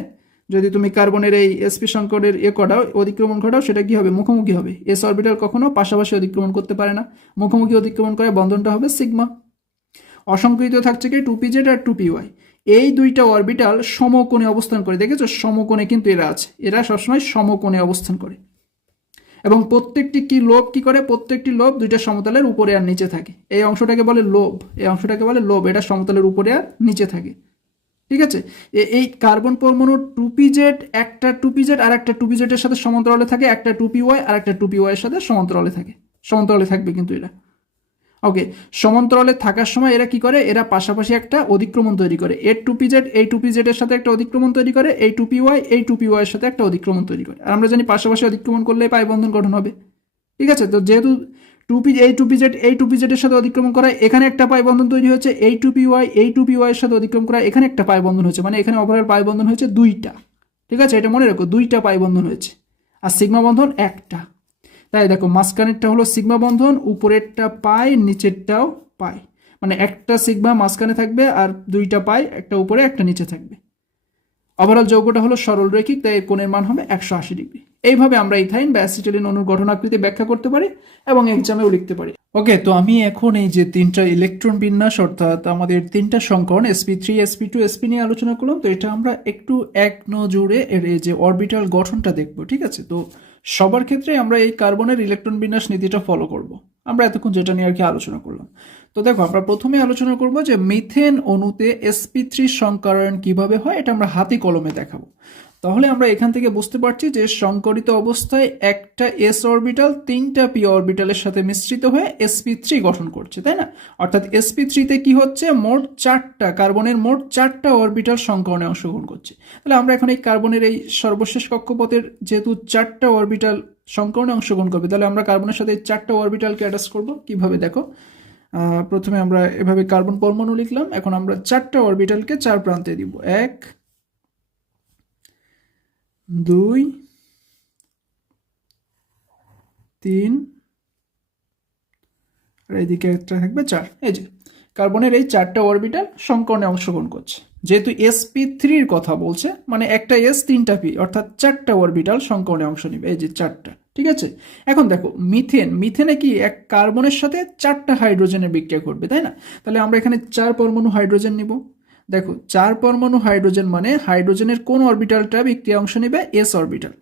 যদি তুমি কার্বনের এই sp সংকরের করাও, অতিক্রমণ ঘটাও, সেটা কি হবে, মুখোমুখি হবে। s অরবিটাল কখনো পাশাপাশি অতিক্রমণ করতে পারে না, মুখোমুখি অতিক্রমণ করে, বন্ধনটা হবে সিগমা। অসংকৃত থাকছে কি 2pz আর 2py, এই দুইটা অরবিটাল সমকোণে অবস্থান করে, দেখেছো সমকোণে কিন্তু এরা আছে, এরা সবসময় সমকোণে অবস্থান করে। এবং প্রত্যেকটি কি লোব কি করে, প্রত্যেকটি লোব দুইটা সমতলের উপরে আর নিচে থাকে। এই অংশটাকে বলে লোব, এই অংশটাকে বলে লোব, এটা সমতলের উপরে আর নিচে থাকে। ঠিক আছে, এই কার্বন পরমাণু 2pz, একটা 2pz আর একটা 2pz এর সাথে সমান্তরালে থাকে, একটা 2py আর একটা 2py এর সাথে সমান্তরালে থাকে, সমান্তরালে থাকবে কিন্তু এরা। ওকে, সমান্তরালে থাকার সময় এরা কি করে, এরা পাশাপাশি একটা অধিক্রমণ তৈরি করে, এর 2pz এই 2pz এর সাথে একটা অধিক্রমণ তৈরি করে, এই 2py এই 2py এর সাথে একটা অধিক্রমণ তৈরি করে। আর আমরা জানি পাশাপাশি অধিক্রমণ করলে পাই বন্ধন গঠন হবে। ঠিক আছে, তো যেহেতু 2pz এই 2pz এই 2pz এর সাথে অতিক্রম করা, এখানে একটা পাই বন্ধন তৈরি হয়েছে, এই 2py এই 2py এর সাথে অতিক্রম করা, এখানে একটা পাই বন্ধন হয়েছে, মানে এখানে ওভারঅল পাই বন্ধন হয়েছে দুইটা। ঠিক আছে, এটা মনে রাখো, দুইটা পাই বন্ধন হয়েছে, আর সিগমা বন্ধন একটা। তাই দেখো মাঝখানেরটা হলো সিগমা বন্ধন, উপরেরটা পাই, নিচেরটাও পাই, মানে একটা সিগমা মাঝখানে থাকবে আর দুইটা পাই, একটা উপরে একটা নিচে থাকবে। ওভারঅল যৌগটা হলো সরল রৈখিক, তাই কোণের মান হবে 180 ডিগ্রি। এইভাবে আমরা ইথাইন বা অ্যাসিটিলিন অণুর গঠনাকৃতি ব্যাখ্যা করতে পারি এবং এক্সামেও লিখতে পারি। ওকে, তো আমি এখন এই যে তিনটা ইলেকট্রন বিন্যাস, অর্থাৎ আমাদের তিনটা সংকরণ sp3 sp2 sp নিয়ে আলোচনা করলাম। তো এটা আমরা একটু এক নজরে এর এই যে অরবিটাল গঠনটা দেখবো। ঠিক আছে, তো সবার ক্ষেত্রে আমরা এই কার্বনের ইলেকট্রন বিন্যাস নীতিটা ফলো করব। আমরা এতক্ষণ যেটা নিয়ে আর কি আলোচনা করলাম। তো দেখো আমরা প্রথমে আলোচনা করব যে মিথেন অণুতে sp3 সংকরণ কিভাবে হয়, এটা আমরা হাতে কলমে দেখাবো। তাহলে আমরা এখান থেকে বুঝতে পারছি যে সংকরিত অবস্থায় একটা s অরবিটাল তিনটা p অরবিটালের সাথে মিশ্রিত হয়ে sp3 গঠন করছে, তাই না? অর্থাৎ sp3 তে কি হচ্ছে, মোট চারটা কার্বনের মোট চারটা অরবিটাল সংকরণে অংশগ্রহণ করছে। তাহলে আমরা এখন এই কার্বনের এই সর্বশেষ কক্ষপথের যেহেতু চারটা অরবিটাল সংকরণে অংশগ্রহণ করবে, তাহলে আমরা কার্বনের সাথে এই চারটা অরবিটালকে অ্যাটাচ করব। কিভাবে দেখো, প্রথমে আমরা এভাবে কার্বন পরমাণু লিখলাম, এখন আমরা চারটা অরবিটালকে চার প্রান্তে দিব, 1 2 3 আর এইদিকে একটা থাকবে 4। এই যে কার্বনের এই চারটা অরবিটাল সংকরণে অংশগ্রহণ করছে। যেহেতু sp3 এর কথা বলছে, মানে একটা s তিনটা p, অর্থাৎ চারটা অরবিটাল সংকরণে অংশ নেবে, এই যে চারটা। ঠিক আছে, এখন দেখো মিথেনে কি এক কার্বনের সাথে চারটা হাইড্রোজেনের বিক্রিয়া ঘটবে, তাই না? তাহলে আমরা এখানে 4 পরমাণু হাইড্রোজেন নিব। দেখো 4 পরমাণু হাইড্রোজেন মানে হাইড্রোজেনের কোন অরবিটালটা বিক্রিয়া অংশ নেবে, s অরবিটাল।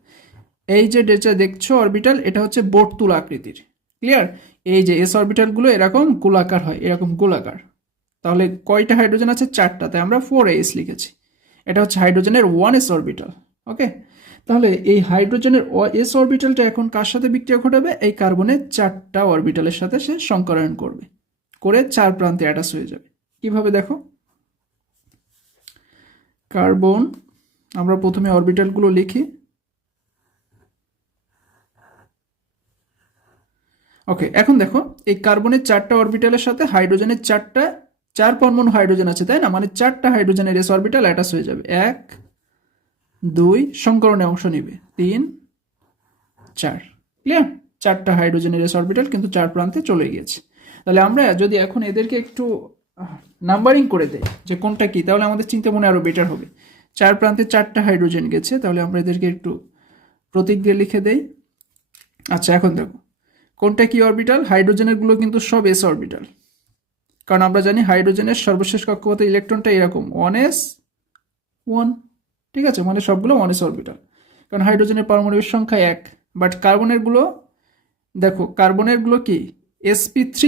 এই যে যেটা দেখছো অরবিটাল, এটা হচ্ছে বর্তুল আকৃতির। ক্লিয়ার, এই যে s অরবিটাল গুলো এরকম গোলাকার হয়, এরকম গোলাকার। তাহলে কয়টা হাইড্রোজেন আছে, চারটা, তাই আমরা 4s লিখেছি। এটা হচ্ছে হাইড্রোজেনের 1s অরবিটাল। ওকে, তাহলে এই হাইড্রোজেনের s অরবিটালটা এখন কার সাথে বিক্রিয়া ঘটাবে, এই কার্বনের চারটা অরবিটালের সাথে সে সংকরায়ন করবে, করে চার প্রান্তে অ্যাটাচ হয়ে যাবে। কিভাবে দেখো, কার্বন, আমরা প্রথমে অরবিটালগুলো লিখি। ওকে, এখন দেখো এই কার্বনের চারটা অরবিটালের সাথে হাইড্রোজেনের চার পরমাণু হাইড্রোজেন আছে, তাই না? মানে চারটা হাইড্রোজেনের s অরবিটাল অ্যাটাচ হয়ে যাবে, 1 2 সংকরণে অংশ নেবে, 3 4। ক্লিয়ার, চারটা হাইড্রোজেনের s অরবিটাল কিন্তু চার প্রান্তে চলে গিয়েছে। তাহলে আমরা যদি এখন এদেরকে একটু নাম্বারিং করে দেই যে কোনটা কি, তাহলে আমাদের চিন্তা মনে আরো বেটার হবে। চার প্রান্তে চারটা হাইড্রোজেন গেছে, তাহলে আমরা এদেরকে একটু প্রতীক দিয়ে লিখে দেই। আচ্ছা, এখন দেখো কোনটা কি অরবিটাল, হাইড্রোজেনের গুলো কিন্তু সব s অরবিটাল, কারণ আমরা জানি হাইড্রোজেনের সর্বশেষ কক্ষপথে ইলেকট্রনটা এরকম 1s1। ঠিক আছে, মানে সবগুলো 1s অরবিটাল, কারণ হাইড্রোজেনের পারমাণবিক সংখ্যা 1। বাট কার্বনের গুলো দেখো, কার্বনের গুলো কি sp3,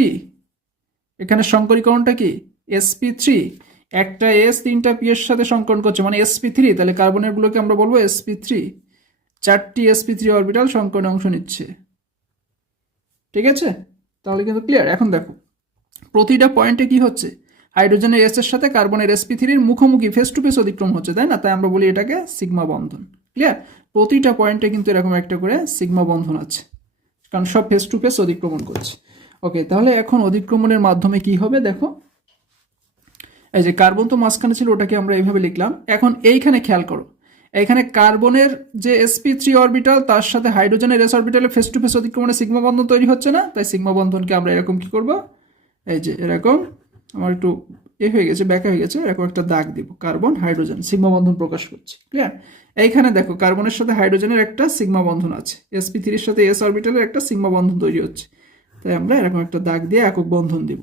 এখানে সংকরীকরণটা কি sp3, একটা এস তিনটা পি এর সাথে সংকরণ করছে মানে sp3, তাহলে কার্বনের গুলোকে আমরা বলবো sp3, 4টি sp3 অরবিটাল সংকরণে অংশ নিচ্ছে। ঠিক আছে, তাহলে কিন্তু ক্লিয়ার। এখন দেখো প্রতিটা পয়েন্টে কি হচ্ছে, হাইড্রোজেনের এস এর সাথে কার্বনের sp3 এর মুখোমুখি ফেস টু ফেস অতিক্রম হচ্ছে, তাই না? তাই আমরা বলি এটাকে সিগমা বন্ধন। ক্লিয়ার, প্রতিটা পয়েন্টে কিন্তু এরকম একটা করে সিগমা বন্ধন আছে, কারণ সব ফেস টু ফেস অতিক্রমণ করছে। ওকে, তাহলে এখন অতিক্রমণের মাধ্যমে কি হবে দেখো, এই যে কার্বন তো মাঝখানে ছিল, ওটাকে আমরা এইভাবে লিখলাম। এখন এইখানে খেয়াল করো, এখানে কার্বনের যে sp3 অরবিটাল তার সাথে হাইড্রোজেনের s অরবিটালে ফেস টু ফেস অতিক্রমণে সিগমা বন্ধন তৈরি হচ্ছে না, তাই সিগমা বন্ধনকে আমরা এরকম কি করব, এই যে এরকম, আমার একটু হয়ে গেছে, ব্যাকা হয়ে গেছে, এরকম একটা দাগ দিব, কার্বন হাইড্রোজেন সিগমা বন্ধন প্রকাশ করছে। ক্লিয়ার, এইখানে দেখো কার্বনের সাথে হাইড্রোজেনের একটা সিগমা বন্ধন আছে, sp3 এর সাথে s অরবিটালের একটা সিগমা বন্ধন তৈরি হচ্ছে, তাই আমরা এরকম একটা দাগ দিয়ে একক বন্ধন দিব,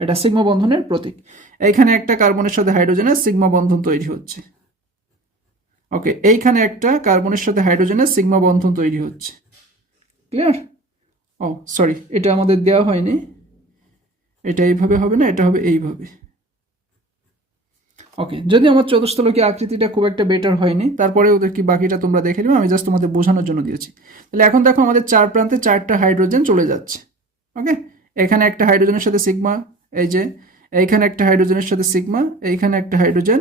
এটা সিগমা বন্ধনের প্রতীক। এইখানে একটা কার্বনের সাথে হাইড্রোজেনের সিগমা বন্ধন তৈরি হচ্ছে। ওকে, এইখানে একটা কার্বনের সাথে হাইড্রোজেনের সিগমা বন্ধন তৈরি হচ্ছে। ক্লিয়ার? ও সরি, এটা আমাদের দেওয়া হয়নি, এটা এইভাবে হবে না, এটা হবে এইভাবে। ওকে, যদি আমার চতুস্তলকীয় আকৃতিটা খুব একটা বেটার হয়নি, তারপরে ওদের কি বাকিটা তোমরা দেখে নিও, আমি জাস্ট তোমাদের বোঝানোর জন্য দিয়েছি। তাহলে এখন দেখো আমাদের চার প্রান্তে 4টা হাইড্রোজেন চলে যাচ্ছে। ওকে, এখানে একটা হাইড্রোজেনের সাথে সিগমা, এই যে এইখানে একটা হাইড্রোজেনের সাথে সিগমা, এইখানে একটা হাইড্রোজেন,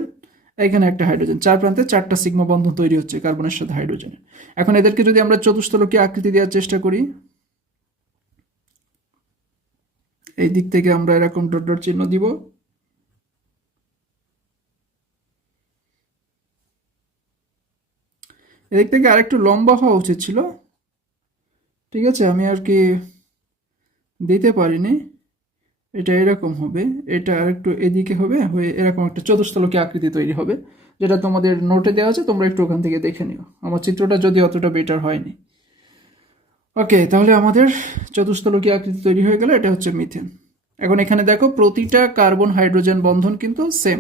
এইখানে একটা হাইড্রোজেন, চার প্রান্তে 4টা সিগমা বন্ধন তৈরি হচ্ছে কার্বনের সাথে হাইড্রোজেনের। এখন এদেরকে যদি আমরা চতুস্তলকীয় আকৃতি দেওয়ার চেষ্টা করি, এই দিক থেকে আমরা এরকম ডট ডট চিহ্ন দিব, এদিক থেকে আরেকটু লম্বা হওয়া উচিত ছিল, ঠিক আছে, আমি আর কি দিতে পারিনি, এটা এরকম হবে, এটা আরেকটু এদিকে হবে, হয়ে এরকম একটা চতুস্তলকীয় আকৃতি তৈরি হবে, যেটা তোমাদের নোটে দেওয়া আছে, তোমরা একটু ওখান থেকে দেখে নিও, আমার চিত্রটা যদি অতটা বেটার হয়নি। ওকে, তাহলে আমাদের চতুস্তলকীয় আকৃতি তৈরি হয়ে গেল, এটা হচ্ছে মিথেন। এখন এখানে দেখো প্রতিটা কার্বন হাইড্রোজেন বন্ধন কিন্তু সেম,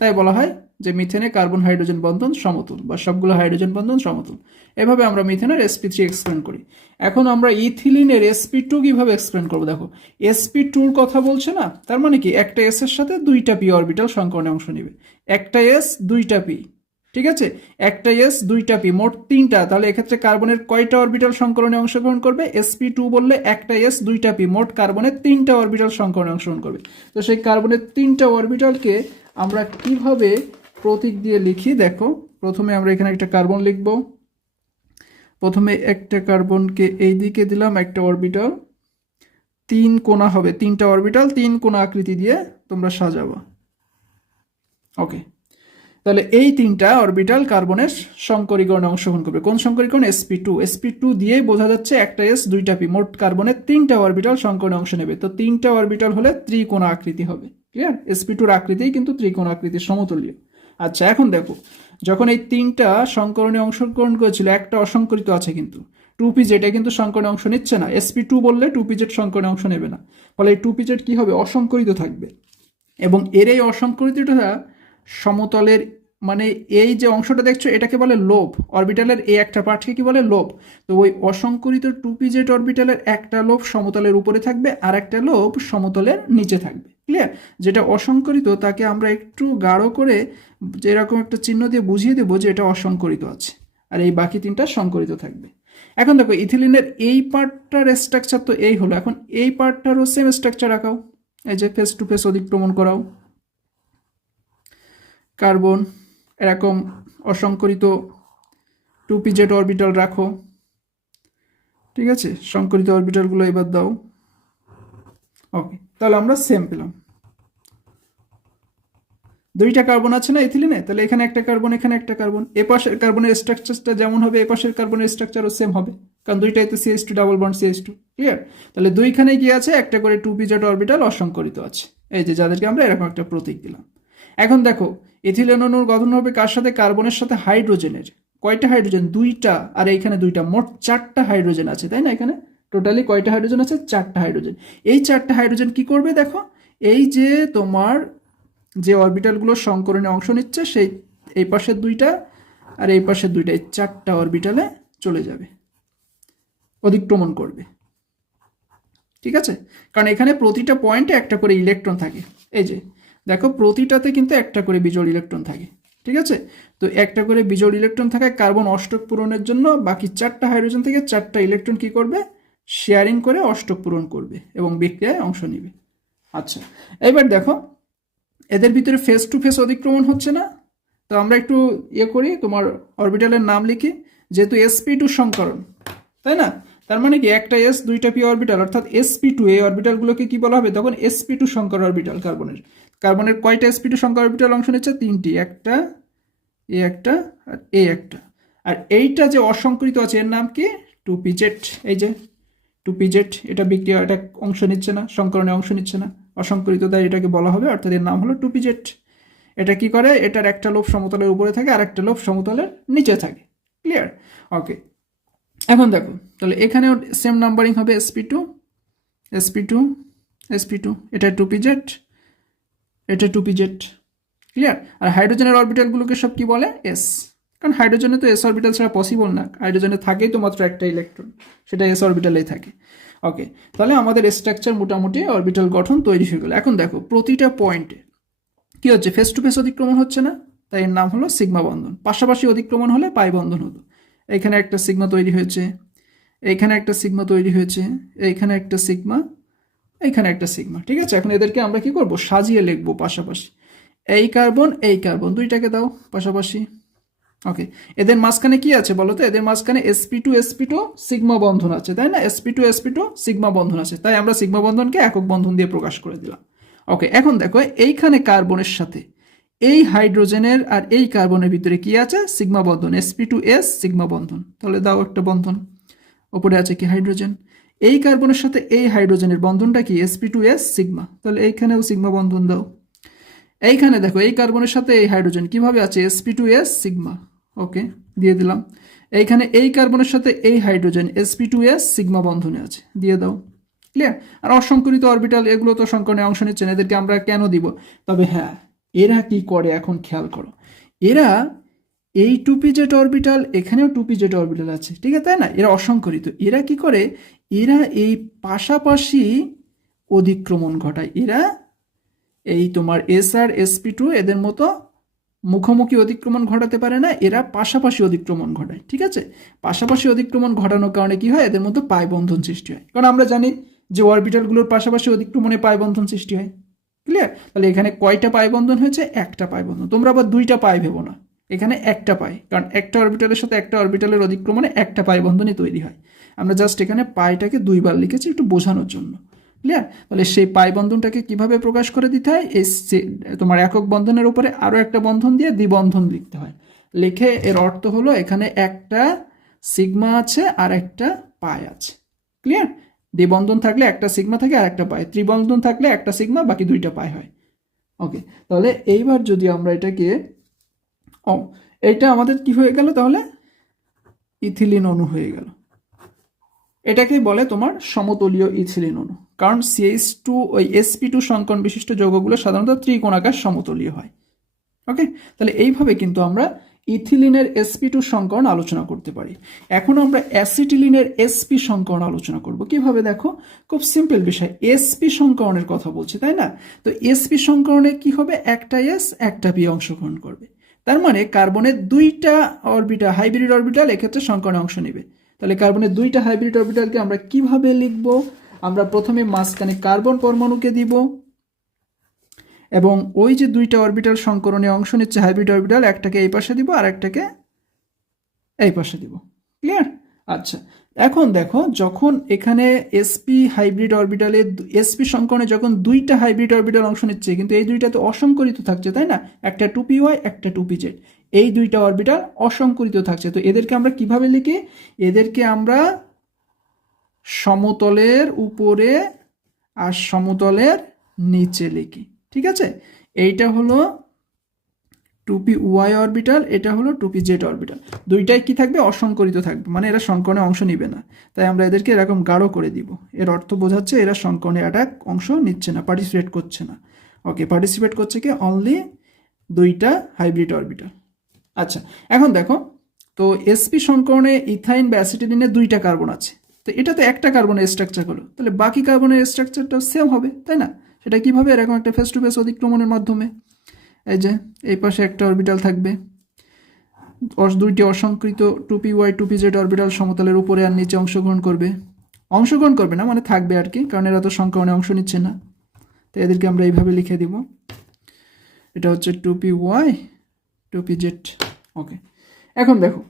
তাই বলা হয় যে মিথেনে কার্বন হাইড্রোজেন বন্ধন সমতুল, বা সবগুলো হাইড্রোজেন বন্ধন সমতুল। এভাবে আমরা মিথেনের sp3 এক্সপ্লেন করি। এখন আমরা ইথিলিনের sp2 কিভাবে এক্সপ্লেন করবো, দেখো sp2 এর কথা বলছে না, তার মানে কি একটা s এর সাথে 2টা p অরবিটাল সংকরণে অংশ নেবে, একটা s 2টা p, ঠিক আছে, একটা s 2টা p, মোট 3টা। তাহলে এক্ষেত্রে কার্বনের কয়টা অরবিটাল সংকরণে অংশগ্রহণ করবে, sp2 বললে একটা s 2টা p, মোট কার্বনের 3টা অরবিটাল সংকরণে অংশগ্রহণ করবে। তো সেই কার্বনের 3টা অরবিটালকে আমরা কিভাবে প্রতীক দিয়ে লিখি দেখো, প্রথমে আমরা এখানে একটা কার্বন লিখব, প্রথমে একটা কার্বনকে এই দিকে দিলাম একটা অরবিটাল, 3 কোণা হবে, 3টা অরবিটাল 3 কোণা আকৃতি দিয়ে তোমরা সাজাবো। ওকে, তাহলে এই 3টা অরবিটাল কার্বনের সংকরীকরণে অংশগ্রহণ করবে, কোন সংকরীকরণ, sp2 দিয়ে বোঝা যাচ্ছে একটা s 2টা p, মোট কার্বনের 3টা অরবিটাল সংকরণে অংশ নেবে, তো 3টা অরবিটাল হলে ত্রিকোণ আকৃতি হবে। ক্লিয়ার, sp2 আকৃতি কিন্তু ত্রিকোণ আকৃতির সমতুল্য। আচ্ছা, এখন দেখো যখন এই 3টা সংকরণে অংশগ্রহণ করেছিল, একটা অসংকরিত আছে কিন্তু 2pz, এটা কিন্তু সংকরণে অংশ নিচ্ছে না, sp2 বললে 2pz সংকরণে অংশ নেবে না, ফলে এই 2pz কি হবে, অসংকরিত থাকবে। এবং এর এই অসংকরিতটা সমতলের, মানে এই যে অংশটা দেখছো এটাকে বলে লোব, অরবিটালের এই একটা পার্টকে কি বলে, লোব। তো ওই অসংকরিত 2pz অরবিটালের একটা লোব সমতলের উপরে থাকবে, আর একটা লোব সমতলের নিচে থাকবে। ক্লিয়ার, যেটা অসংকরিত তাকে আমরা একটু গাঢ় করে যেরকম একটা চিহ্ন দিয়ে বুঝিয়ে দেবো যে এটা অসংকরিত আছে, আর এই বাকি 3টা সংকরিত থাকবে। এখন দেখো ইথিলিনের এই পার্টটার স্ট্রাকচার তো এই হলো, এখন এই পার্টটারও সেম স্ট্রাকচার রাখাও, এই যে ফেস টু ফেস অতিক্রমণ করাও, কার্বন এরকম অসংকরিত 2pz অরবিটাল রাখো, ঠিক আছে, সংকরিত অরবিটালগুলো এবার দাও। ওকে, তাহলে আমরা সেম পেলাম, 2টা কার্বন আছে না ইথিলিনে, তাহলে এখানে একটা কার্বন, এখানে একটা কার্বন, এ পাশের কার্বনের স্ট্রাকচারটা যেমন হবে এ পাশের কার্বনের স্ট্রাকচারও সেম হবে, কারণ দুইটাই তো CH2 double bond CH2। Clear, তাহলে দুইখানে কি আছে, একটা করে 2pz অরবিটাল অসংকরিত আছে, এই যে যাদেরকে আমরা এরকম একটা প্রতীক দিলাম। এখন দেখো ইথিলিন অণুর গঠন হবে কার সাথে, কার্বনের সাথে হাইড্রোজেনের, কয়টা হাইড্রোজেন, 2টা, আর এইখানে 2টা, মোট 4টা হাইড্রোজেন আছে, তাই না, এখানে টোটালি কয়টা হাইড্রোজেন আছে, 4টা হাইড্রোজেন। এই 4টা হাইড্রোজেন কি করবে দেখো, এই যে তোমার যে অরবিটালগুলো সংকরণে অংশ নিচ্ছে সেই এই পাশের 2টা আর এই পাশের 2টা, এই 4টা অরবিটালে চলে যাবে, অতিক্রমণ করবে। ঠিক আছে, কারণ এখানে প্রতিটা পয়েন্টে একটা করে ইলেকট্রন থাকে, এই যে দেখো প্রতিটাতে কিন্তু একটা করে বিজোড় ইলেকট্রন থাকে, ঠিক আছে। তো একটা করে বিজোড় ইলেকট্রন থাকায় কার্বন অষ্টক পূরণের জন্য বাকি 4টা হাইড্রোজেন থেকে 4টা ইলেকট্রন কি করবে, শেয়ারিং করে অষ্টক পূরণ করবে এবং বিক্রিয়ায় অংশ নেবে। আচ্ছা, এবার দেখো এদের ভিতরে ফেস টু ফেস অতিক্রমণ হচ্ছে না, তো আমরা একটু করি, তোমার অরবিটালের নাম লিখি। যেহেতু sp2 সংকরণ, তাই না, তার মানে কি একটা s দুইটা p অরবিটাল, অর্থাৎ sp2, এই অরবিটালগুলোকে কি বলা হবে তখন sp2 সংকর অরবিটাল। কার্বনের কয়টা sp2 সংকর অরবিটাল অংশ নিচ্ছে, 3টি, একটা একটা আর একটা। আর এইটা যে অসংকরিত আছে এর নাম কি, 2pz। এই যে 2pz, এটা বিক্রিয়া, এটা অংশ নিচ্ছে না, সংকরণে অংশ নিচ্ছে না, অসংকরিত, তাই এটাকে বলা হবে, অর্থাৎ এর নাম হলো 2pz। এটা কি করে, এটার একটা লোভ সমতলের উপরে থাকে আর একটা লোভ সমতলের নিচে থাকে। ক্লিয়ার? ওকে, এখন দেখো তাহলে এখানেও সেম নাম্বারিং হবে, sp2 sp2 sp2, এটা 2pz, এটা 2pz। ক্লিয়ার? আর হাইড্রোজেনের অরবিটালগুলোকে সব কি বলে, s, কারণ হাইড্রোজেনে তো s অরবিটাল ছাড়া পসিবল না, হাইড্রোজেনে থাকেই তো মাত্র একটা ইলেকট্রন, সেটা s অরবিটালেই থাকে। ওকে, তাহলে আমাদের স্ট্রাকচার মোটামুটি অরবিটাল গঠন তৈরি হয়ে গেল। এখন দেখো প্রতিটা পয়েন্টে কি হচ্ছে, ফেস টু ফেস অতিক্রমণ হচ্ছে না, তাই এর নাম হলো সিগমা বন্ধন। পাশাপাশি অতিক্রমণ হলে পাই বন্ধন হতো। এখানে একটা সিগমা তৈরি হয়েছে, এইখানে একটা সিগমা তৈরি হয়েছে, এইখানে একটা সিগমা, এইখানে একটা সিগমা, ঠিক আছে। এখন এদেরকে আমরা কি করব, সাজিয়ে লিখবো পাশাপাশি। এই কার্বন দুইটাকে দাও পাশাপাশি। ওকে, এদের মাঝখানে কি আছে বলো তো, এদের মাঝখানে sp2 সিগমা বন্ধন আছে, তাই না, sp2 সিগমা বন্ধন আছে, তাই আমরা সিগমা বন্ধনকে একক বন্ধন দিয়ে প্রকাশ করে দিলাম। ওকে, এখন দেখো এইখানে কার্বনের সাথে এই হাইড্রোজেনের আর এই কার্বনের ভিতরে কি আছে, সিগমা বন্ধন, sp2s সিগমা বন্ধন। তাহলে দাও একটা বন্ধন, ওপরে আছে কি হাইড্রোজেন, এই কার্বনের সাথে এই হাইড্রোজেনের বন্ধনটা কি, sp2s সিগমা, তাহলে এইখানেও সিগমা বন্ধন দাও। এইখানে দেখো এই কার্বনের সাথে এই হাইড্রোজেন কিভাবে আছে, sp2s সিগমা, ওকে দিয়ে দিলাম। এইখানে এই কার্বনের সাথে এই হাইড্রোজেন sp2s সিগমা বন্ধনে আছে, দিয়ে দাও। ক্লিয়ার? আর অসংকরিত অরবিটাল এগুলো তো সংকরণে অংশ নিচ্ছে না, এদেরকে আমরা কেন দিব, তবে হ্যাঁ এরা কি করে এখন খেয়াল করো, এরা এই 2pz অরবিটাল, এখানেও 2pz অরবিটাল আছে, ঠিক আছে, তাই না, এরা অসংকরিত, এরা কি করে, এরা এই পাশাপাশি অধিক্রমণ ঘটায়, এরা এই তোমার s আর sp2 এদের মতো মুখোমুখি অতিক্রমণ ঘটাতে পারে না, এরা পাশাপাশি অতিক্রমণ ঘটায়, ঠিক আছে। পাশাপাশি অতিক্রমণ ঘটানোর কারণে কি হয়, এদের মধ্যে পাই বন্ধন সৃষ্টি হয়, কারণ আমরা জানি যে অরবিটালগুলোর পাশাপাশি অতিক্রমণে পাই বন্ধন সৃষ্টি হয়। ক্লিয়ার? তাহলে এখানে কয়টা পাই বন্ধন হয়েছে, একটা পাই বন্ধন। তোমরা আবার দুইটা পাই ভেবো না, এখানে একটা পাই, কারণ একটা অরবিটালের সাথে একটা অরবিটালের অতিক্রমণে একটা পাই বন্ধনই তৈরি হয়। আমরা জাস্ট এখানে পাইটাকে দুইবার লিখেছি একটু বোঝানোর জন্য। ক্লিয়ার? তাহলে সেই পাই বন্ধনটাকে কিভাবে প্রকাশ করে দিতে হয়, এই তোমার একক বন্ধনের উপরে আরো একটা বন্ধন দিয়ে দ্বিবন্ধন লিখতে হয়। লিখে এর অর্থ হলো এখানে একটা সিগমা আছে আর একটা পাই আছে। ক্লিয়ার? দ্বিবন্ধন থাকলে একটা সিগমা থাকে আর একটা পাই, ত্রিবন্ধন থাকলে একটা সিগমা বাকি দুইটা পাই হয়। ওকে, তাহলে এইবার যদি আমরা এটাকে, এটা আমাদের কি হয়ে গেল, তাহলে ইথিলিন অণু হয়ে গেল। এটাকেই বলে তোমার সমতলীয় ইথিলিন অণু, কারণ CH2 ওই sp2 সংকরণ বিশিষ্ট যৌগগুলো সাধারণত ত্রিকোণাকার সমতলীয় হয়। ওকে, তাহলে এইভাবে কিন্তু আমরা ইথিলিনের sp2 সংকরণ আলোচনা করতে পারি। এখন আমরা অ্যাসিটিলিনের sp সংকরণ আলোচনা করব কিভাবে, দেখো খুব সিম্পল বিষয়, sp সংকরণের কথা বলছি, তাই না। তো sp সংকরণে কি হবে, একটা s একটা p অংশগ্রহণ করবে, তার মানে কার্বনের দুইটা অরবিটাল, হাইব্রিড অরবিটাল এক্ষেত্রে সংকরণে অংশ নেবে। তাহলে কার্বনের দুইটা হাইব্রিড অরবিটালকে আমরা কিভাবে লিখব, আমরা প্রথমে মাঝখানে কার্বন পরমাণুকে দিব, এবং ওই যে দুইটা অরবিটাল সংকরণে অংশ নিচ্ছে হাইব্রিড অরবিটাল, একটাকে এই পাশে দিব আর একটাকে এই পাশে দিব। ক্লিয়ার? আচ্ছা, এখন দেখো যখন এখানে sp হাইব্রিড অরবিটালে sp সংকরণে যখন দুইটা হাইব্রিড অরবিটাল অংশ নিচ্ছে, কিন্তু এই দুইটা তো অসংকরিত থাকছে, তাই না, একটা 2py একটা 2pz, এই দুইটা অরবিটাল অসংকরিত থাকছে। তো এদেরকে আমরা কিভাবে লিখি, এদেরকে আমরা সমতলের উপরে আর সমতলের নিচে লিখি, ঠিক আছে। এইটা হলো 2py অরবিটাল, এটা হলো 2pz অরবিটাল, দুইটাই কি থাকবে, অসংকরিত থাকবে, মানে এরা সংকরণে অংশ নিবে না, তাই আমরা এদেরকে এরকম গাঢ় করে দিব। এর অর্থ বোঝাচ্ছে এরা সংকরণে একটা অংশ নিচ্ছে না, পার্টিসিপেট করছে না। ওকে, পার্টিসিপেট করছে কি, অনলি দুইটা হাইব্রিড অরবিটাল। আচ্ছা, এখন দেখো তো sp সংকরণে ইথাইন বা অ্যাসিটিলিনে দুইটা কার্বন আছে, তো এটা তো একটা কার্বনের স্ট্রাকচার হলো, তাহলে বাকি কার্বনের স্ট্রাকচারটাও সেম হবে, তাই না। সেটা কিভাবে? এরকম একটা ফেস টু ফেস অতিক্রমণের মাধ্যমে। এই যে এই পাশে একটা অরবিটাল থাকবে, দুইটি অসংকৃত 2p1 2pz অরবিটাল সমতলের উপরে আর নিচে অংশগ্রহণ করবে না মানে থাকবে আর কি, কারণ এরা তো সংক্রমণে অংশ নিচ্ছে না। তো এদেরকে আমরা এইভাবে লিখে দিব, এটা হচ্ছে 2py 2pz। ওকে, এখন দেখো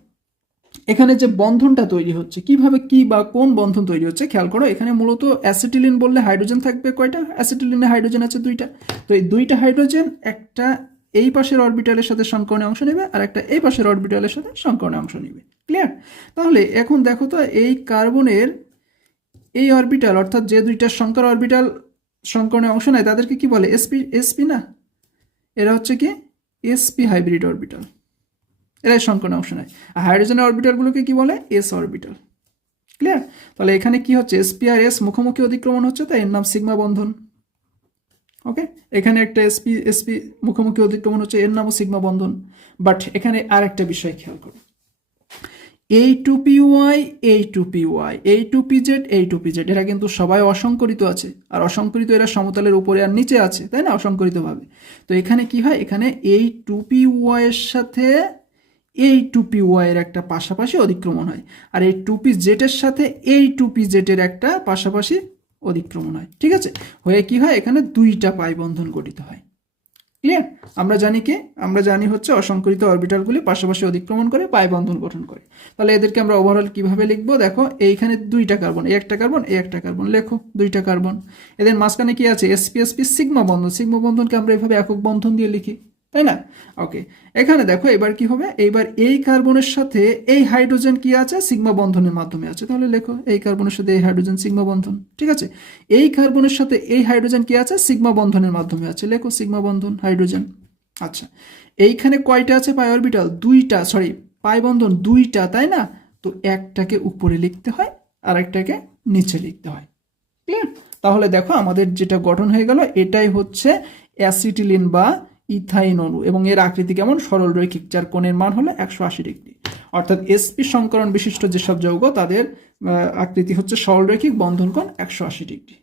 এখানে যে বন্ধনটা তৈরি হচ্ছে কিভাবে, কি বা কোন বন্ধন তৈরি হচ্ছে খেয়াল করো। এখানে মূলত অ্যাসিটিলিন বললে হাইড্রোজেন থাকবে কয়টা? অ্যাসিটিলিনে হাইড্রোজেন আছে দুইটা। তো এই দুইটা হাইড্রোজেন একটা এই পাশের অরবিটালের সাথে সংকরণে অংশ নেবে আর একটা এই পাশের অরবিটালের সাথে সংকরণে অংশ নেবে। ক্লিয়ার? তাহলে এখন দেখো তো এই কার্বনের এই অরবিটাল অর্থাৎ যে দুইটা সংকর অরবিটাল সংকরণে অংশ নেয় তাদেরকে কি বলে? এসপি না, এরা হচ্ছে কি এসপি হাইব্রিড অরবিটাল, এরাই সংকরণে অংশ নেয়। আর হাইড্রোজেনের অরবিটালগুলোকে কি বলে? S orbital. ক্লিয়ার? তাহলে এখানে কি হচ্ছে? এসপি আর এস মুখোমুখি অতিক্রমণ হচ্ছে, তাই এর নাম সিগমা বন্ধন। ওকে, এখানে একটা এসপি এসপি মুখোমুখি অতিক্রমণ হচ্ছে, এর নামও সিগমা বন্ধন। বাট এখানে আর একটা বিষয় খেয়াল করো, এই 2py এই 2py এই 2pz এই 2pz এরা কিন্তু সবাই অসংকরিত আছে, আর অসংকরিত এরা সমতলের উপরে আর নিচে আছে, তাই না? অসংকরিতভাবে। তো এখানে কি হয়? এখানে এই 2py এর সাথে এই 2py এর একটা পাশাপাশি অধিক্রমণ হয়, আর এই 2pz এর সাথে এই 2pz এর একটা পাশাপাশি অধিক্রমণ হয়। ঠিক আছে? হয়ে কি হয়? এখানে দুইটা পাই বন্ধন গঠিত হয়। ক্লিয়ার? আমরা জানি হচ্ছে অসংকরিত অরবিটালগুলি পাশাপাশি অতিক্রমণ করে পাই বন্ধন গঠন করে। তাহলে এদেরকে আমরা ওভারঅল কিভাবে লিখবো? দেখো এইখানে দুইটা কার্বন, এই একটা কার্বন এই একটা কার্বন, লেখো দুইটা কার্বন। এদের মাঝখানে কি আছে? এসপি সিগমা বন্ধন। সিগমা বন্ধনকে আমরা এইভাবে একক বন্ধন দিয়ে লিখি, তাই না? ওকে, এখানে দেখো এবার কি হবে? এইবার এই কার্বনের সাথে এই হাইড্রোজেন কি আছে? সিগমা বন্ধনের মাধ্যমে আছে। তাহলে লেখো এই কার্বনের সাথে এই হাইড্রোজেন সিগমা বন্ধন। ঠিক আছে? এই কার্বনের সাথে এই হাইড্রোজেন কি আছে? সিগমা বন্ধনের মাধ্যমে আছে। লেখো সিগমা বন্ধন হাইড্রোজেন। আচ্ছা, এইখানে কয়টা আছে পাই অরবিটাল? দুইটা, সরি পাই বন্ধন দুইটা, তাই না? তো একটাকে উপরে লিখতে হয় আর একটাকে নিচে লিখতে হয়। ক্লিয়ার? তাহলে দেখো আমাদের যেটা গঠন হয়ে গেল, এটাই হচ্ছে অ্যাসিটিলিন বা ইথাইন অণু, এবং এর আকৃতি কেমন? সরল রৈখিক, যার কোণের মান হলো 180 ডিগ্রি। অর্থাৎ এসপি সংকরণ বিশিষ্ট যেসব যৌগ তাদের আকৃতি হচ্ছে সরল রৈখিক, বন্ধন কোণ 180 ডিগ্রি।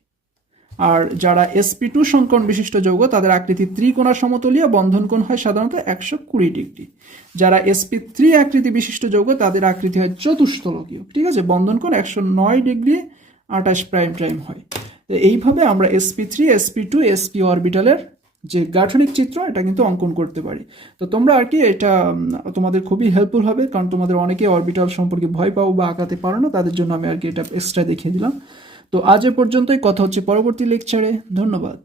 আর যারা sp2 সংকরণ বিশিষ্ট যৌগ তাদের আকৃতি ত্রিকোণা সমতলীয়, বন্ধন কোণ হয় সাধারণত 120 ডিগ্রি। যারা sp3 আকৃতি বিশিষ্ট যৌগ তাদের আকৃতি হয় চতুষ্ফলকীয়। ঠিক আছে? বন্ধন কোণ 109 ডিগ্রি 28 প্রাইম প্রাইম হয়। এইভাবে আমরা sp3 sp2 sp অরবিটালের যে গাঠনিক চিত্র এটা কিন্তু অঙ্কন করতে পারি। তো তোমরা আর কি এটা তোমাদের খুবই হেল্পফুল হবে, কারণ তোমাদের অনেকে অরবিটাল সম্পর্কে ভয় পাও বা আঁকাতে পারো না, তাদের জন্য আমি আর কি এটা এক্সট্রা দেখিয়ে দিলাম। তো আজ এ পর্যন্তই, কথা হচ্ছে পরবর্তী লেকচারে। ধন্যবাদ।